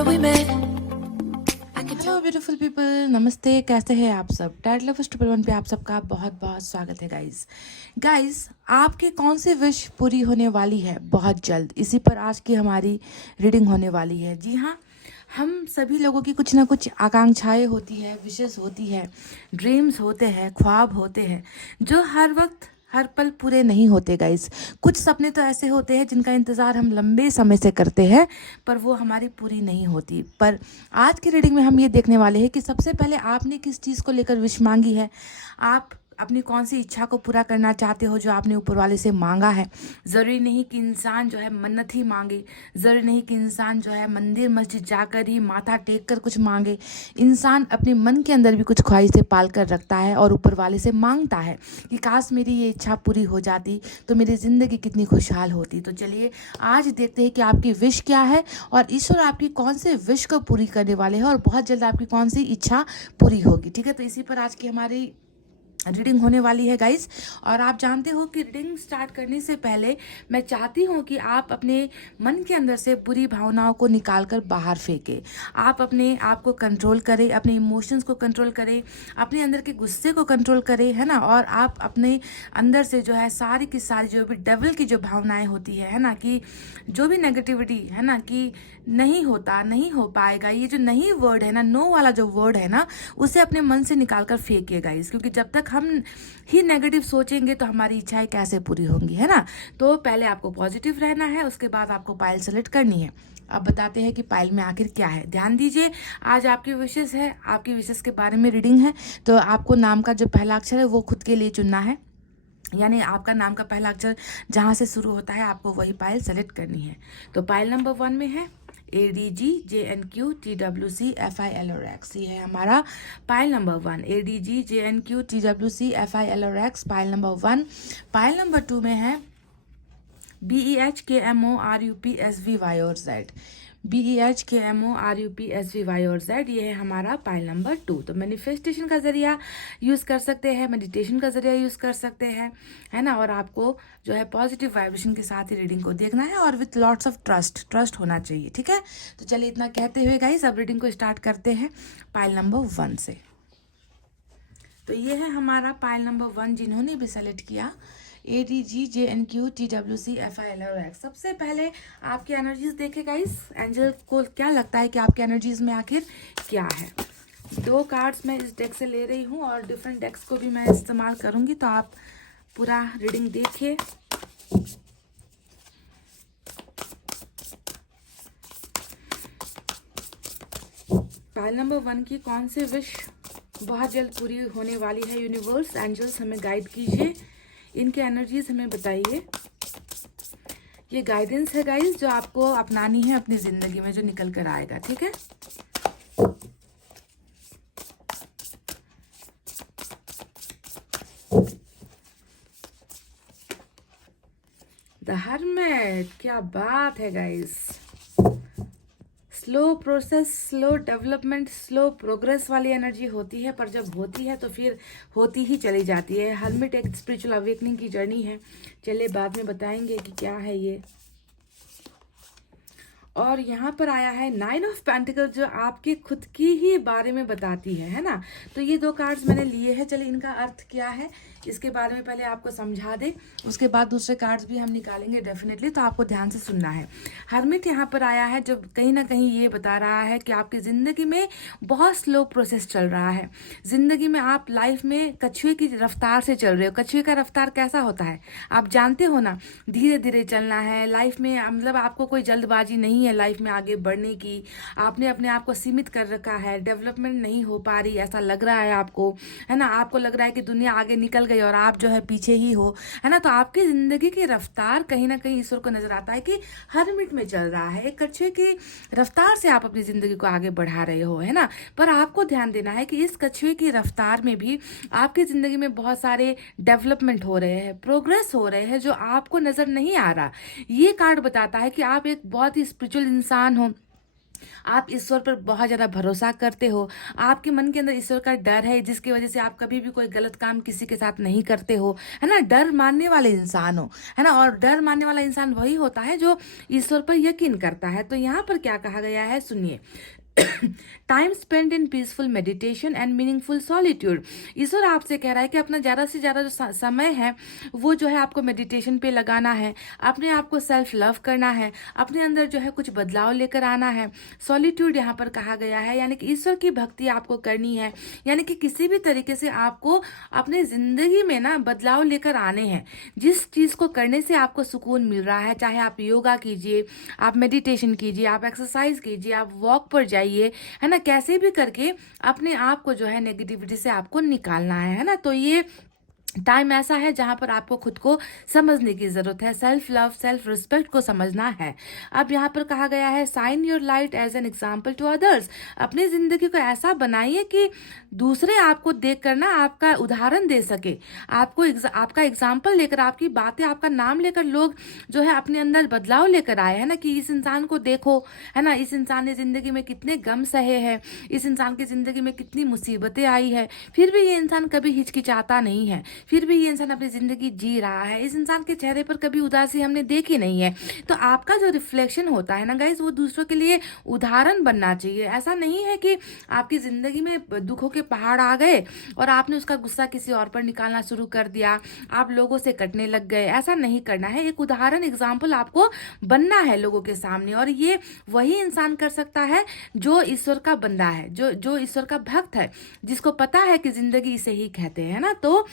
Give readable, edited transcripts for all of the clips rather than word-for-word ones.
where we met. Hello beautiful people, नमस्ते। कैसे हैं आप सब? डैड लवर्स 111 पे आप सबका बहुत बहुत स्वागत है गाइस। आपकी कौन सी विश पूरी होने वाली है बहुत जल्द? इसी पर आज की हमारी रीडिंग होने वाली है। जी हाँ, हम सभी लोगों की कुछ ना कुछ आकांक्षाएं होती है, विशेष होती है, ड्रीम्स होते हैं, ख्वाब होते हैं जो हर वक्त हर पल पूरे नहीं होते गाइस। कुछ सपने तो ऐसे होते हैं जिनका इंतज़ार हम लंबे समय से करते हैं, पर वो हमारी पूरी नहीं होती। पर आज की रीडिंग में हम ये देखने वाले हैं कि सबसे पहले आपने किस चीज़ को लेकर विश मांगी है, आप अपनी कौन सी इच्छा को पूरा करना चाहते हो जो आपने ऊपर वाले से मांगा है। ज़रूरी नहीं कि इंसान जो है मन्नत ही मांगे, ज़रूरी नहीं कि इंसान जो है मंदिर मस्जिद जाकर ही माथा टेक कर कुछ मांगे। इंसान अपने मन के अंदर भी कुछ ख्वाहिशें पाल कर रखता है और ऊपर वाले से मांगता है कि काश मेरी ये इच्छा पूरी हो जाती तो मेरी ज़िंदगी कितनी खुशहाल होती। तो चलिए आज देखते हैं कि आपकी विश क्या है और ईश्वर आपकी कौन से विश को पूरी करने वाले हैं और बहुत जल्द आपकी कौन सी इच्छा पूरी होगी। ठीक है, तो इसी पर आज की हमारी रीडिंग होने वाली है गाइस। और आप जानते हो कि रीडिंग स्टार्ट करने से पहले मैं चाहती हूँ कि आप अपने मन के अंदर से बुरी भावनाओं को निकाल कर बाहर फेंकें। आप अपने आप को कंट्रोल करें, अपने इमोशंस को कंट्रोल करें, अपने अंदर के गुस्से को कंट्रोल करें, है ना। और आप अपने अंदर से जो है सारी की सारी जो भी डेविल की जो भावनाएं होती है ना, कि जो भी नेगेटिविटी है ना, कि नहीं होता, नहीं हो पाएगा, ये जो नहीं वर्ड है ना, नो वाला जो वर्ड है ना, उसे अपने मन से निकाल कर फेंकिए गाइस। क्योंकि जब तक हम ही नेगेटिव सोचेंगे तो हमारी इच्छाएं कैसे पूरी होंगी, है ना। तो पहले आपको पॉजिटिव रहना है, उसके बाद आपको पायल सेलेक्ट करनी है। अब बताते हैं कि पायल में आखिर क्या है। ध्यान दीजिए, आज आपकी विशेष है, आपकी विशेष के बारे में रीडिंग है। तो आपको नाम का जो पहला अक्षर है वो खुद के लिए चुनना है, यानी आपका नाम का पहला अक्षर जहाँ से शुरू होता है आपको वही पायल सेलेक्ट करनी है। तो पायल नंबर 1 में है ADGJNQTWCFILRX। ये है हमारा pile number 1, ADGJNQTWCFILRX, pile number 1। Pile number 2 में है BEHKMORUPSVY और Z, BEHKMORUPSVY और Z। ये है हमारा पायल नंबर 2। तो मैनिफेस्टेशन का जरिया यूज़ कर सकते हैं, मेडिटेशन का जरिया यूज़ कर सकते हैं, है ना। और आपको जो है पॉजिटिव वाइब्रेशन के साथ ही रीडिंग को देखना है और विथ लॉट्स ऑफ ट्रस्ट होना चाहिए। ठीक है, तो चलिए इतना कहते हुए गाइस अब रीडिंग को स्टार्ट करते हैं पायल नंबर 1 से। तो ये है हमारा पायल नंबर 1 जिन्होंने भी सेलेक्ट किया ADGJNQTWCFILRX। सबसे पहले आपकी एनर्जीज देखे गाइस, एंजल को क्या लगता है कि आपकी एनर्जीज में आखिर क्या है। 2 कार्ड्स मैं इस डेक से ले रही हूँ और डिफरेंट डेक्स को भी मैं इस्तेमाल करूँगी, तो आप पूरा रीडिंग देखिए। पायल नंबर 1 की कौन सी विश बहुत जल्द पूरी होने वाली है? यूनिवर्स, एंजल्स हमें गाइड कीजिए, इनके एनर्जीज हमें बताइए। ये गाइडेंस है गाइस जो आपको अपनानी है अपनी जिंदगी में, जो निकल कर आएगा। ठीक है, द हर्मिट, क्या बात है guys. Slow process, slow development, slow progress वाली एनर्जी होती है, पर जब होती है तो फिर होती ही चली जाती है। हर्मिट एक स्पिरिचुअल अवेकनिंग की जर्नी है। चलिए बाद में बताएंगे कि क्या है ये। और यहाँ पर आया है 9 ऑफ पेंटिकल, जो आपके खुद की ही बारे में बताती है ना। तो ये 2 कार्ड्स मैंने लिए हैं। चलिए इनका अर्थ क्या है इसके बारे में पहले आपको समझा दे, उसके बाद दूसरे कार्ड्स भी हम निकालेंगे डेफिनेटली, तो आपको ध्यान से सुनना है। हर्मिट यहाँ पर आया है जब कहीं ना कहीं ये बता रहा है कि आपकी ज़िंदगी में बहुत स्लो प्रोसेस चल रहा है। ज़िंदगी में आप लाइफ में कछुए की रफ्तार से चल रहे हो। कछुए का रफ्तार कैसा होता है आप जानते हो ना, धीरे धीरे चलना है लाइफ में। मतलब आपको कोई जल्दबाजी नहीं है लाइफ में आगे बढ़ने की। आपने अपने आप को सीमित कर रखा है, डेवलपमेंट नहीं हो पा रही ऐसा लग रहा है आपको, है ना। आपको लग रहा है कि दुनिया आगे निकल गई और आप जो है पीछे ही हो, है ना। तो आपकी जिंदगी की रफ्तार कहीं ना कहीं ईश्वर को नजर आता है कि हर्मिट में चल रहा है। एक कछुए की रफ्तार से आप अपनी जिंदगी को आगे बढ़ा रहे हो, है ना। पर आपको ध्यान देना है कि इस कछुए की रफ्तार में भी आपकी जिंदगी में बहुत सारे डेवलपमेंट हो रहे हैं, प्रोग्रेस हो रहे हैं जो आपको नजर नहीं आ रहा। ये कार्ड बताता है कि आप एक बहुत ही स्पिरिचुअल इंसान हो, आप ईश्वर पर बहुत ज़्यादा भरोसा करते हो, आपके मन के अंदर ईश्वर का डर है, जिसकी वजह से आप कभी भी कोई गलत काम किसी के साथ नहीं करते हो, है ना। डर मानने वाले इंसान हो, है ना। और डर मानने वाला इंसान वही होता है जो ईश्वर पर यकीन करता है। तो यहाँ पर क्या कहा गया है, सुनिए। Time spend in peaceful meditation and meaningful solitude. ईश्वर आपसे कह रहा है कि अपना ज़्यादा से ज़्यादा जो समय है वो जो है आपको मेडिटेशन पे लगाना है, अपने आप को सेल्फ लव करना है, अपने अंदर जो है कुछ बदलाव लेकर आना है। सॉलिट्यूड यहाँ पर कहा गया है, यानी कि ईश्वर की भक्ति आपको करनी है, यानी कि किसी भी तरीके से आपको अपने ज़िंदगी में ना बदलाव लेकर आने हैं। जिस चीज़ को करने से आपको सुकून मिल रहा है, चाहे आप योगा कीजिए, आप मेडिटेशन कीजिए, आप एक्सरसाइज कीजिए, आप वॉक पर जाइए, है ना, कैसे भी करके अपने आप को जो है नेगेटिविटी से आपको निकालना है ना। तो ये टाइम ऐसा है जहां पर आपको खुद को समझने की जरूरत है, सेल्फ लव, सेल्फ रिस्पेक्ट को समझना है। अब यहाँ पर कहा गया है, shine your light as an example to others. अपनी जिंदगी को ऐसा बनाइए कि दूसरे आपको देख कर ना आपका उदाहरण दे सके, आपको आपका एग्जाम्पल लेकर, आपकी बातें, आपका नाम लेकर लोग जो है अपने अंदर बदलाव लेकर आए, है ना। कि इस इंसान को देखो, है ना, इस इंसान ने जिंदगी में कितने गम सहे हैं, इस इंसान की जिंदगी में कितनी मुसीबतें आई है, फिर भी ये इंसान कभी हिचकिचाता नहीं है, फिर भी ये इंसान अपनी जिंदगी जी रहा है, इस इंसान के चेहरे पर कभी उदासी हमने देखी नहीं है। तो आपका जो रिफ्लेक्शन होता है ना गाइस, वो दूसरों के लिए उदाहरण बनना चाहिए। ऐसा नहीं है कि आपकी जिंदगी में दुखों के पहाड़ आ गए और आपने उसका गुस्सा किसी और पर निकालना शुरू कर दिया, आप लोगों से कटने लग गए। ऐसा नहीं करना है, एक उदाहरण, एग्जाम्पल आपको बनना है लोगों के सामने। और ये वही इंसान कर सकता है जो ईश्वर का बंदा है, जो ईश्वर का भक्त है, जिसको पता है कि जिंदगी इसे ही कहते हैं ना। तो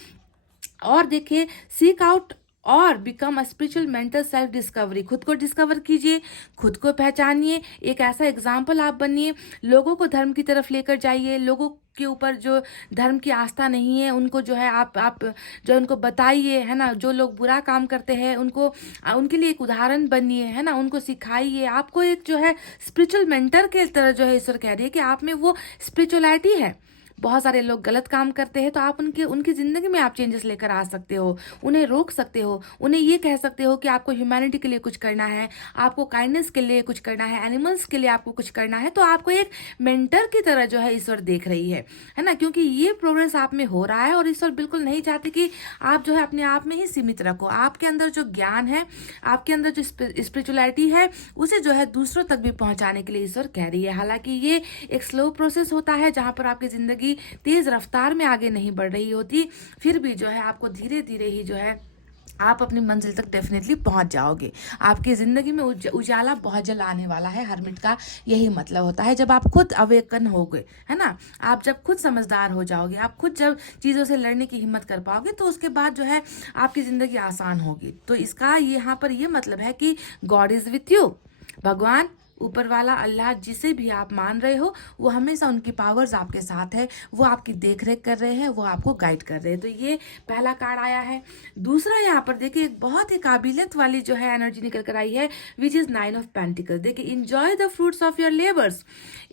और देखिए, सीक आउट और become a spiritual mental self discovery. खुद को डिस्कवर कीजिए, खुद को पहचानिए, एक ऐसा एग्जाम्पल आप बनिए, लोगों को धर्म की तरफ लेकर जाइए, लोगों के ऊपर जो धर्म की आस्था नहीं है उनको जो है आप जो उनको बताइए, है ना। जो लोग बुरा काम करते हैं उनको, उनके लिए एक उदाहरण बनिए, है ना, उनको सिखाइए। आपको एक जो है स्पिरिचुअल मेंटर के तरह जो है ईश्वर कह रही है कि आप में वो स्पिरिचुअलिटी है। बहुत सारे लोग गलत काम करते हैं तो आप उनकी ज़िंदगी में आप चेंजेस लेकर आ सकते हो, उन्हें रोक सकते हो, उन्हें ये कह सकते हो कि आपको ह्यूमैनिटी के लिए कुछ करना है, आपको काइंडनेस के लिए कुछ करना है, एनिमल्स के लिए आपको कुछ करना है। तो आपको एक मेंटर की तरह जो है ईश्वर देख रही है ना, क्योंकि ये प्रोग्रेस आप में हो रहा है और ईश्वर बिल्कुल नहीं चाहते कि आप जो है अपने आप में ही सीमित रखो। आपके अंदर जो ज्ञान है, आपके अंदर जो स्पिरिचुअलिटी है, उसे जो है दूसरों तक भी पहुंचाने के लिए ईश्वर कह रही है। हालांकि ये एक स्लो प्रोसेस होता है जहां पर आपकी जिंदगी तेज रफ्तार में आगे नहीं बढ़ रही होती, फिर भी जो है आपको धीरे धीरे ही जो है आप अपनी मंजिल तक डेफिनेटली पहुंच जाओगे। आपकी ज़िंदगी में उजाला बहुत जल्द आने वाला है। हरमिट का यही मतलब होता है, जब आप खुद अवेकन होगे, है ना, आप जब खुद समझदार हो जाओगे, आप खुद जब चीज़ों से लड़ने की हिम्मत कर पाओगे, तो उसके बाद जो है आपकी ज़िंदगी आसान होगी। तो इसका यहाँ पर ये मतलब है कि गॉड इज़ विथ यू। भगवान, ऊपर वाला, अल्लाह, जिसे भी आप मान रहे हो, वो हमेशा उनकी पावर्स आपके साथ है, वो आपकी देख रेख कर रहे हैं, वो आपको गाइड कर रहे हैं। तो ये पहला कार्ड आया है। दूसरा यहाँ पर देखिए, एक बहुत ही काबिलियत वाली जो है एनर्जी निकल कर आई है, विच इज 9 ऑफ पेंटिकल्स। देखिए, enjoy the fruits of your labours.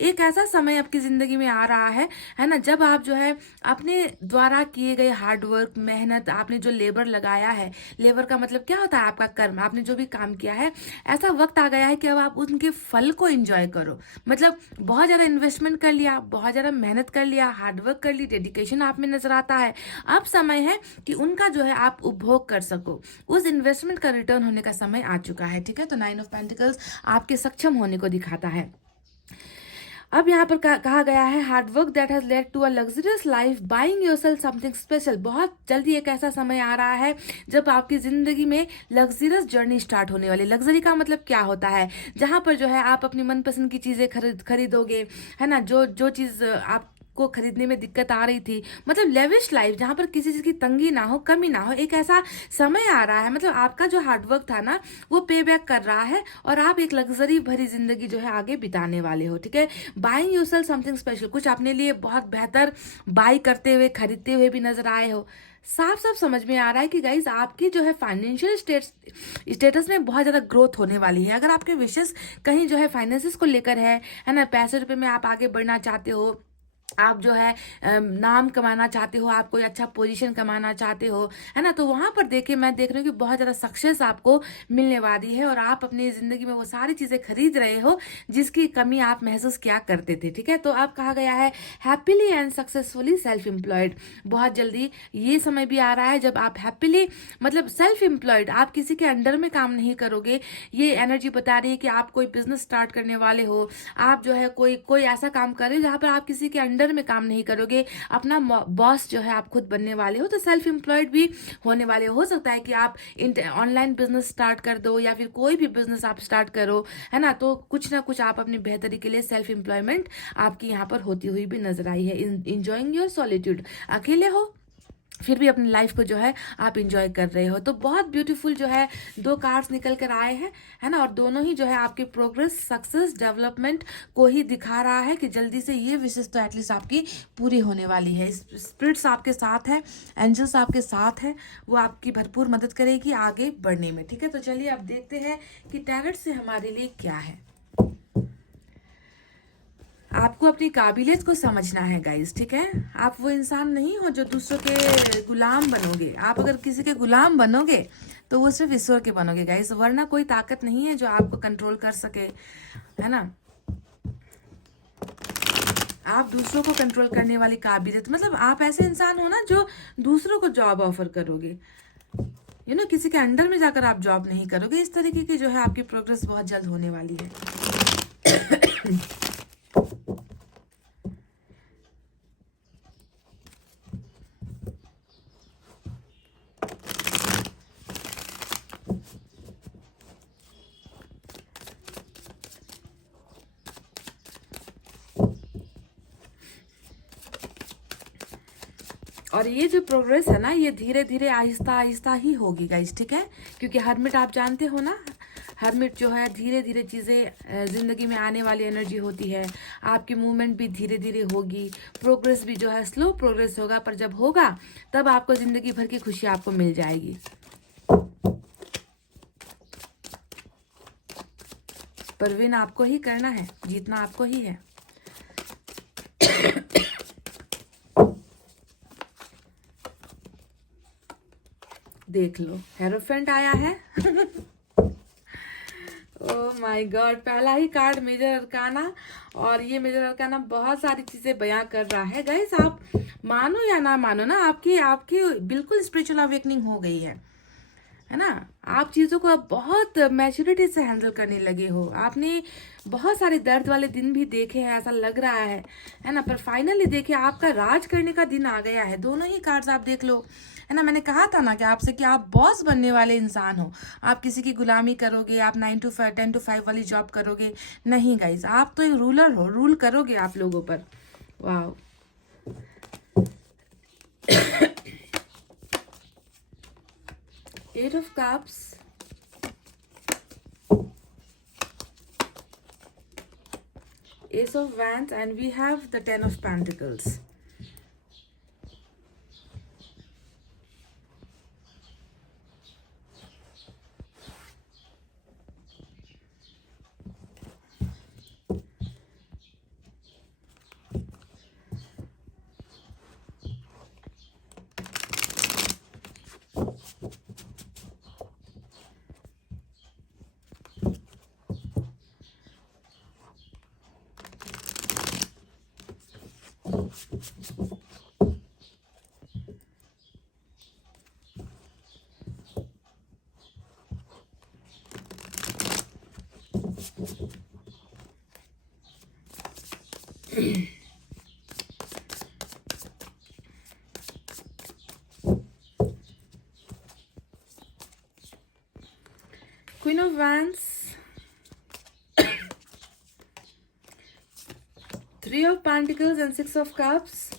एक ऐसा समय आपकी जिंदगी में आ रहा है ना, जब आप जो है अपने द्वारा किए गए हार्डवर्क, मेहनत, आपने जो लेबर लगाया है, लेबर का मतलब क्या होता है, आपका कर्म, आपने जो भी काम किया है, ऐसा वक्त आ गया है कि अब आप उनके फल को एंजॉय करो। मतलब बहुत ज़्यादा इन्वेस्टमेंट कर लिया, बहुत ज़्यादा मेहनत कर लिया, हार्डवर्क कर ली, डेडिकेशन आप में नजर आता है, अब समय है कि उनका जो है आप उपभोग कर सको, उस इन्वेस्टमेंट का रिटर्न होने का समय आ चुका है। ठीक है, तो 9 ऑफ पेंटिकल्स आपके सक्षम होने को दिखाता है। अब यहाँ पर कहा गया है, hard work that has led to a luxurious life, buying yourself something special. बहुत जल्दी एक ऐसा समय आ रहा है जब आपकी जिंदगी में लग्जरियस जर्नी स्टार्ट होने वाली। लग्जरी का मतलब क्या होता है, जहाँ पर जो है आप अपनी मनपसंद की चीजें खरीदोगे, है ना, जो चीज आप को खरीदने में दिक्कत आ रही थी, मतलब लेविश लाइफ, जहाँ पर किसी चीज की तंगी ना हो, कमी ना हो, एक ऐसा समय आ रहा है। मतलब आपका जो हार्डवर्क था ना, वो पे बैक कर रहा है और आप एक लग्जरी भरी जिंदगी जो है आगे बिताने वाले हो। ठीक है, बाइंग योरसेल्फ समथिंग स्पेशल, कुछ अपने लिए बहुत बेहतर बाई करते हुए, खरीदते हुए भी नजर आए हो। साफ साफ समझ में आ रहा है कि गाइज आपकी जो है फाइनेंशियल स्टेटस में बहुत ज़्यादा ग्रोथ होने वाली है। अगर आपके विशेष कहीं जो है फाइनेंसिस को लेकर है ना, पैसे रुपए में आप आगे बढ़ना चाहते हो, आप जो है नाम कमाना चाहते हो, आप कोई अच्छा पोजीशन कमाना चाहते हो, है ना, तो वहां पर देखिए मैं देख रही हूँ कि बहुत ज़्यादा सक्सेस आपको मिलने वाली है और आप अपनी ज़िंदगी में वो सारी चीज़ें खरीद रहे हो जिसकी कमी आप महसूस क्या करते थे। ठीक है, तो अब कहा गया है happily and successfully self employed. बहुत जल्दी ये समय भी आ रहा है जब आप हैप्पीली, मतलब सेल्फ एम्प्लॉयड, आप किसी के अंडर में काम नहीं करोगे। ये एनर्जी बता रही है कि आप कोई बिजनेस स्टार्ट करने वाले हो, आप जो है कोई कोई ऐसा काम कर रहे हो जहाँ पर आप किसी के अंडर में काम नहीं करोगे, अपना बॉस जो है आप खुद बनने वाले हो, तो सेल्फ एम्प्लॉयड भी होने वाले हो सकता है कि आप ऑनलाइन बिजनेस स्टार्ट कर दो या फिर कोई भी बिजनेस आप स्टार्ट करो, है ना, तो कुछ ना कुछ आप अपनी बेहतरी के लिए सेल्फ एम्प्लॉयमेंट आपकी यहाँ पर होती हुई भी नजर आई है। इंजॉइंग योर सॉलिट्यूड, अकेले हो फिर भी अपनी लाइफ को जो है आप इंजॉय कर रहे हो। तो बहुत ब्यूटीफुल जो है दो कार्ड्स निकल कर आए हैं, है ना, और दोनों ही जो है आपके प्रोग्रेस, सक्सेस, डेवलपमेंट को ही दिखा रहा है कि जल्दी से ये विशेष तो एटलीस्ट आपकी पूरी होने वाली है। स्पिरिट्स आपके साथ है, एंजल्स आपके साथ है, वो आपकी भरपूर मदद करेगी आगे बढ़ने में। ठीक है, तो चलिए अब देखते हैं कि टैरोट से हमारे लिए क्या है। आपको अपनी काबिलियत को समझना है गाइस, ठीक है। आप वो इंसान नहीं हो जो दूसरों के गुलाम बनोगे। आप अगर किसी के गुलाम बनोगे तो वो सिर्फ ईश्वर के बनोगे गाइस, वरना कोई ताकत नहीं है जो आपको कंट्रोल कर सके, है ना। आप दूसरों को कंट्रोल करने वाली काबिलियत, मतलब आप ऐसे इंसान हो ना जो दूसरों को जॉब ऑफर करोगे, किसी के अंडर में जाकर आप जॉब नहीं करोगे। इस तरीके की जो है आपकी प्रोग्रेस बहुत जल्द होने वाली है। और ये जो प्रोग्रेस है ना, ये धीरे धीरे आहिस्ता आहिस्ता ही होगी गाइस, ठीक है, क्योंकि हरमिट आप जानते हो ना, हरमिट जो है धीरे धीरे चीज़ें जिंदगी में आने वाली एनर्जी होती है। आपकी मूवमेंट भी धीरे धीरे होगी, प्रोग्रेस भी जो है स्लो प्रोग्रेस होगा, पर जब होगा तब आपको जिंदगी भर की खुशी आपको मिल जाएगी। पर विन आपको ही करना है, जीतना आपको ही है। देख लो, हेरोफेंट आया है। ओह माय गॉड, पहला ही कार्ड मेजर अरकाना, और ये मेजर अरकाना बहुत सारी चीजें बयां कर रहा है गाइस। आप मानो या ना मानो ना, आपकी आपकी बिल्कुल स्पिरिचुअल अवेकनिंग हो गई है ना। आप चीजों को अब बहुत मैच्योरिटी से हैंडल करने लगे हो। आपने बहुत सारे दर्द वाले दिन भी देखे हैं, ऐसा लग रहा है ना, पर फाइनली देखिए आपका राज करने का दिन आ गया है। दोनों ही कार्ड्स आप देख लो, है ना। मैंने कहा था ना कि आपसे कि आप बॉस बनने वाले इंसान हो, आप किसी की गुलामी करोगे, आप 9 to 5 10 to 5 वाली जॉब करोगे नहीं गाइज, आप तो एक रूलर हो, रूल करोगे आप लोगों पर। वाह, Eight of Cups, Ace of Wands, and we have the Ten of Pentacles. Queen of Wands, Three of Pentacles and Six of Cups,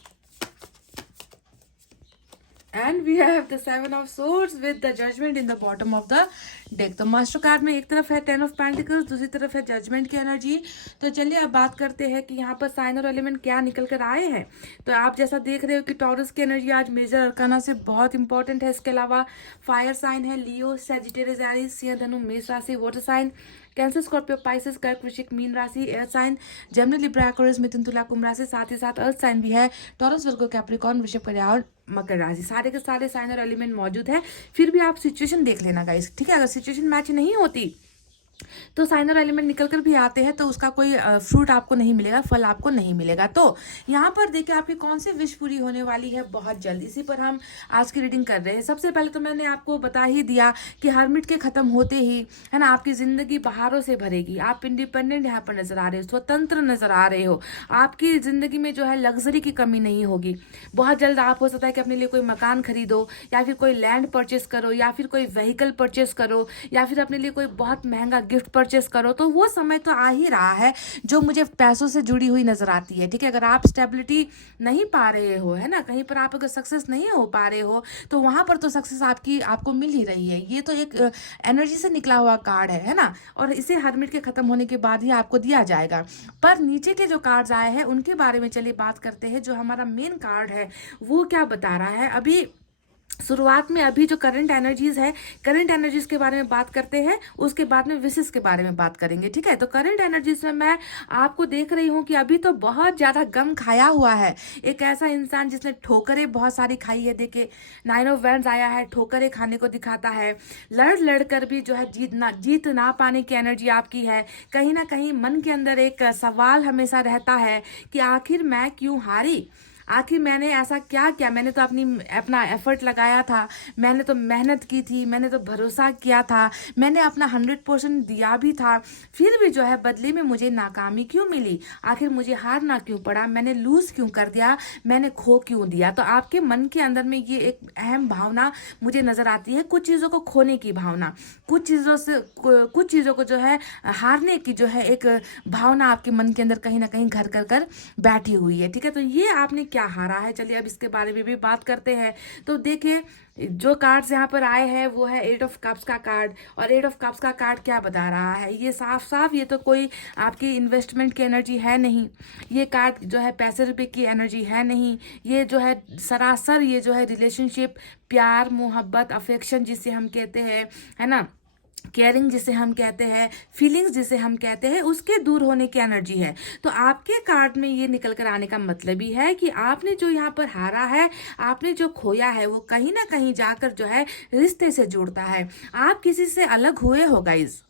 and we have the Seven of Swords with the Judgment in the bottom of the deck. तो master card में एक तरफ है ten of pentacles, दूसरी तरफ है judgement की energy. तो चलिए अब बात करते हैं कि यहाँ पर साइन और एलिमेंट क्या निकल कर आए हैं। तो आप जैसा देख रहे हो कि टॉरस की एनर्जी आज मेजर अरकाना से बहुत इंपॉर्टेंट है। इसके अलावा फायर साइन है लियो, सैजिटेरियस, एरीज, सिंह, धनु, मेष राशि, water sign, Cancer, Scorpio, Pisces, कर्क, वृश्चिक, मीन राशि, air sign, Gemini, Libra, Aquarius, मिथुन, तुला, कुंभ राशि, साथ ही साथ अर्थ साइन भी है, टॉरस, वर्गो, कैप्रिकॉर्न, वृषभ, कन्या और मकर राशि। सारे के सारे साइन और एलिमेंट मौजूद है। फिर भी आप सिचुएशन देख लेना गाइस, ठीक है। अगर सिचुएशन मैच नहीं होती तो साइन और एलिमेंट निकल कर भी आते हैं तो उसका कोई फ्रूट आपको नहीं मिलेगा, फल आपको नहीं मिलेगा। तो यहाँ पर देखिए आपकी कौन सी विश पूरी होने वाली है बहुत जल्द, इसी पर हम आज की रीडिंग कर रहे हैं। सबसे पहले तो मैंने आपको बता ही दिया कि हर्मिट के खत्म होते ही है ना आपकी जिंदगी बहारों से भरेगी। आप इंडिपेंडेंट यहाँ पर नजर आ रहे हो, स्वतंत्र नजर आ रहे हो। आपकी जिंदगी में जो है लग्जरी की कमी नहीं होगी। बहुत जल्द आप हो सकता है कि अपने लिए कोई मकान खरीदो, या फिर कोई लैंड परचेस करो, या फिर कोई व्हीकल परचेस करो, या फिर अपने लिए कोई बहुत महंगा गिफ्ट परचेस करो। तो वो समय तो आ ही रहा है जो मुझे पैसों से जुड़ी हुई नजर आती है, ठीक है। अगर आप स्टेबिलिटी नहीं पा रहे हो, है ना, कहीं पर आप अगर सक्सेस नहीं हो पा रहे हो तो वहां पर तो सक्सेस आपको मिल ही रही है। ये तो एक एनर्जी से निकला हुआ कार्ड है ना, और इसे हर्मिट के खत्म होने के बाद ही आपको दिया जाएगा। पर नीचे के जो कार्ड्स आए हैं उनके बारे में चलिए बात करते हैं। जो हमारा मेन कार्ड है वो क्या बता रहा है अभी शुरुआत में, अभी जो करंट एनर्जीज है, करंट एनर्जीज के बारे में बात करते हैं, उसके बाद में विशेष के बारे में बात करेंगे, ठीक है। तो करंट एनर्जीज में मैं आपको देख रही हूँ कि अभी तो बहुत ज्यादा गम खाया हुआ है। एक ऐसा इंसान जिसने ठोकरें बहुत सारी खाई है, देखिए 9 ऑफ वैंड्स आया है, ठोकरें खाने को दिखाता है। लड़ कर भी जो है जीत ना पाने की एनर्जी आपकी है। कहीं ना कहीं मन के अंदर एक सवाल हमेशा रहता है कि आखिर मैं क्यों हारी, आखिर मैंने ऐसा क्या किया। मैंने तो अपना एफर्ट लगाया था, मैंने तो मेहनत की थी, मैंने तो भरोसा किया था, मैंने अपना 100% दिया भी था, फिर भी जो है बदले में मुझे नाकामी क्यों मिली, आखिर मुझे हारना क्यों पड़ा, मैंने लूज क्यों कर दिया, मैंने खो क्यों दिया। तो आपके मन के अंदर में ये एक अहम भावना मुझे नजर आती है, कुछ चीज़ों को खोने की भावना, कुछ चीज़ों को जो है हारने की जो है एक भावना आपके मन के अंदर कहीं ना कहीं घर कर बैठी हुई है, ठीक है। तो ये आपने क्या हारा है, चलिए अब इसके बारे में भी बात करते हैं। तो देखिए जो कार्ड्स यहाँ पर आए हैं वो है 8 ऑफ कप्स का कार्ड, और 8 ऑफ कप्स का कार्ड क्या बता रहा है, ये साफ साफ ये तो कोई आपकी इन्वेस्टमेंट की एनर्जी है नहीं, ये कार्ड जो है पैसे रुपए की एनर्जी है नहीं, ये जो है सरासर ये जो है रिलेशनशिप, प्यार, मोहब्बत, अफेक्शन जिसे हम कहते हैं, है ना, केयरिंग जिसे हम कहते हैं, फीलिंग्स जिसे हम कहते हैं, उसके दूर होने की एनर्जी है। तो आपके कार्ड में ये निकल कर आने का मतलब ही है कि आपने जो यहाँ पर हारा है, आपने जो खोया है, वो कहीं ना कहीं जाकर जो है रिश्ते से जुड़ता है। आप किसी से अलग हुए हो गाइज,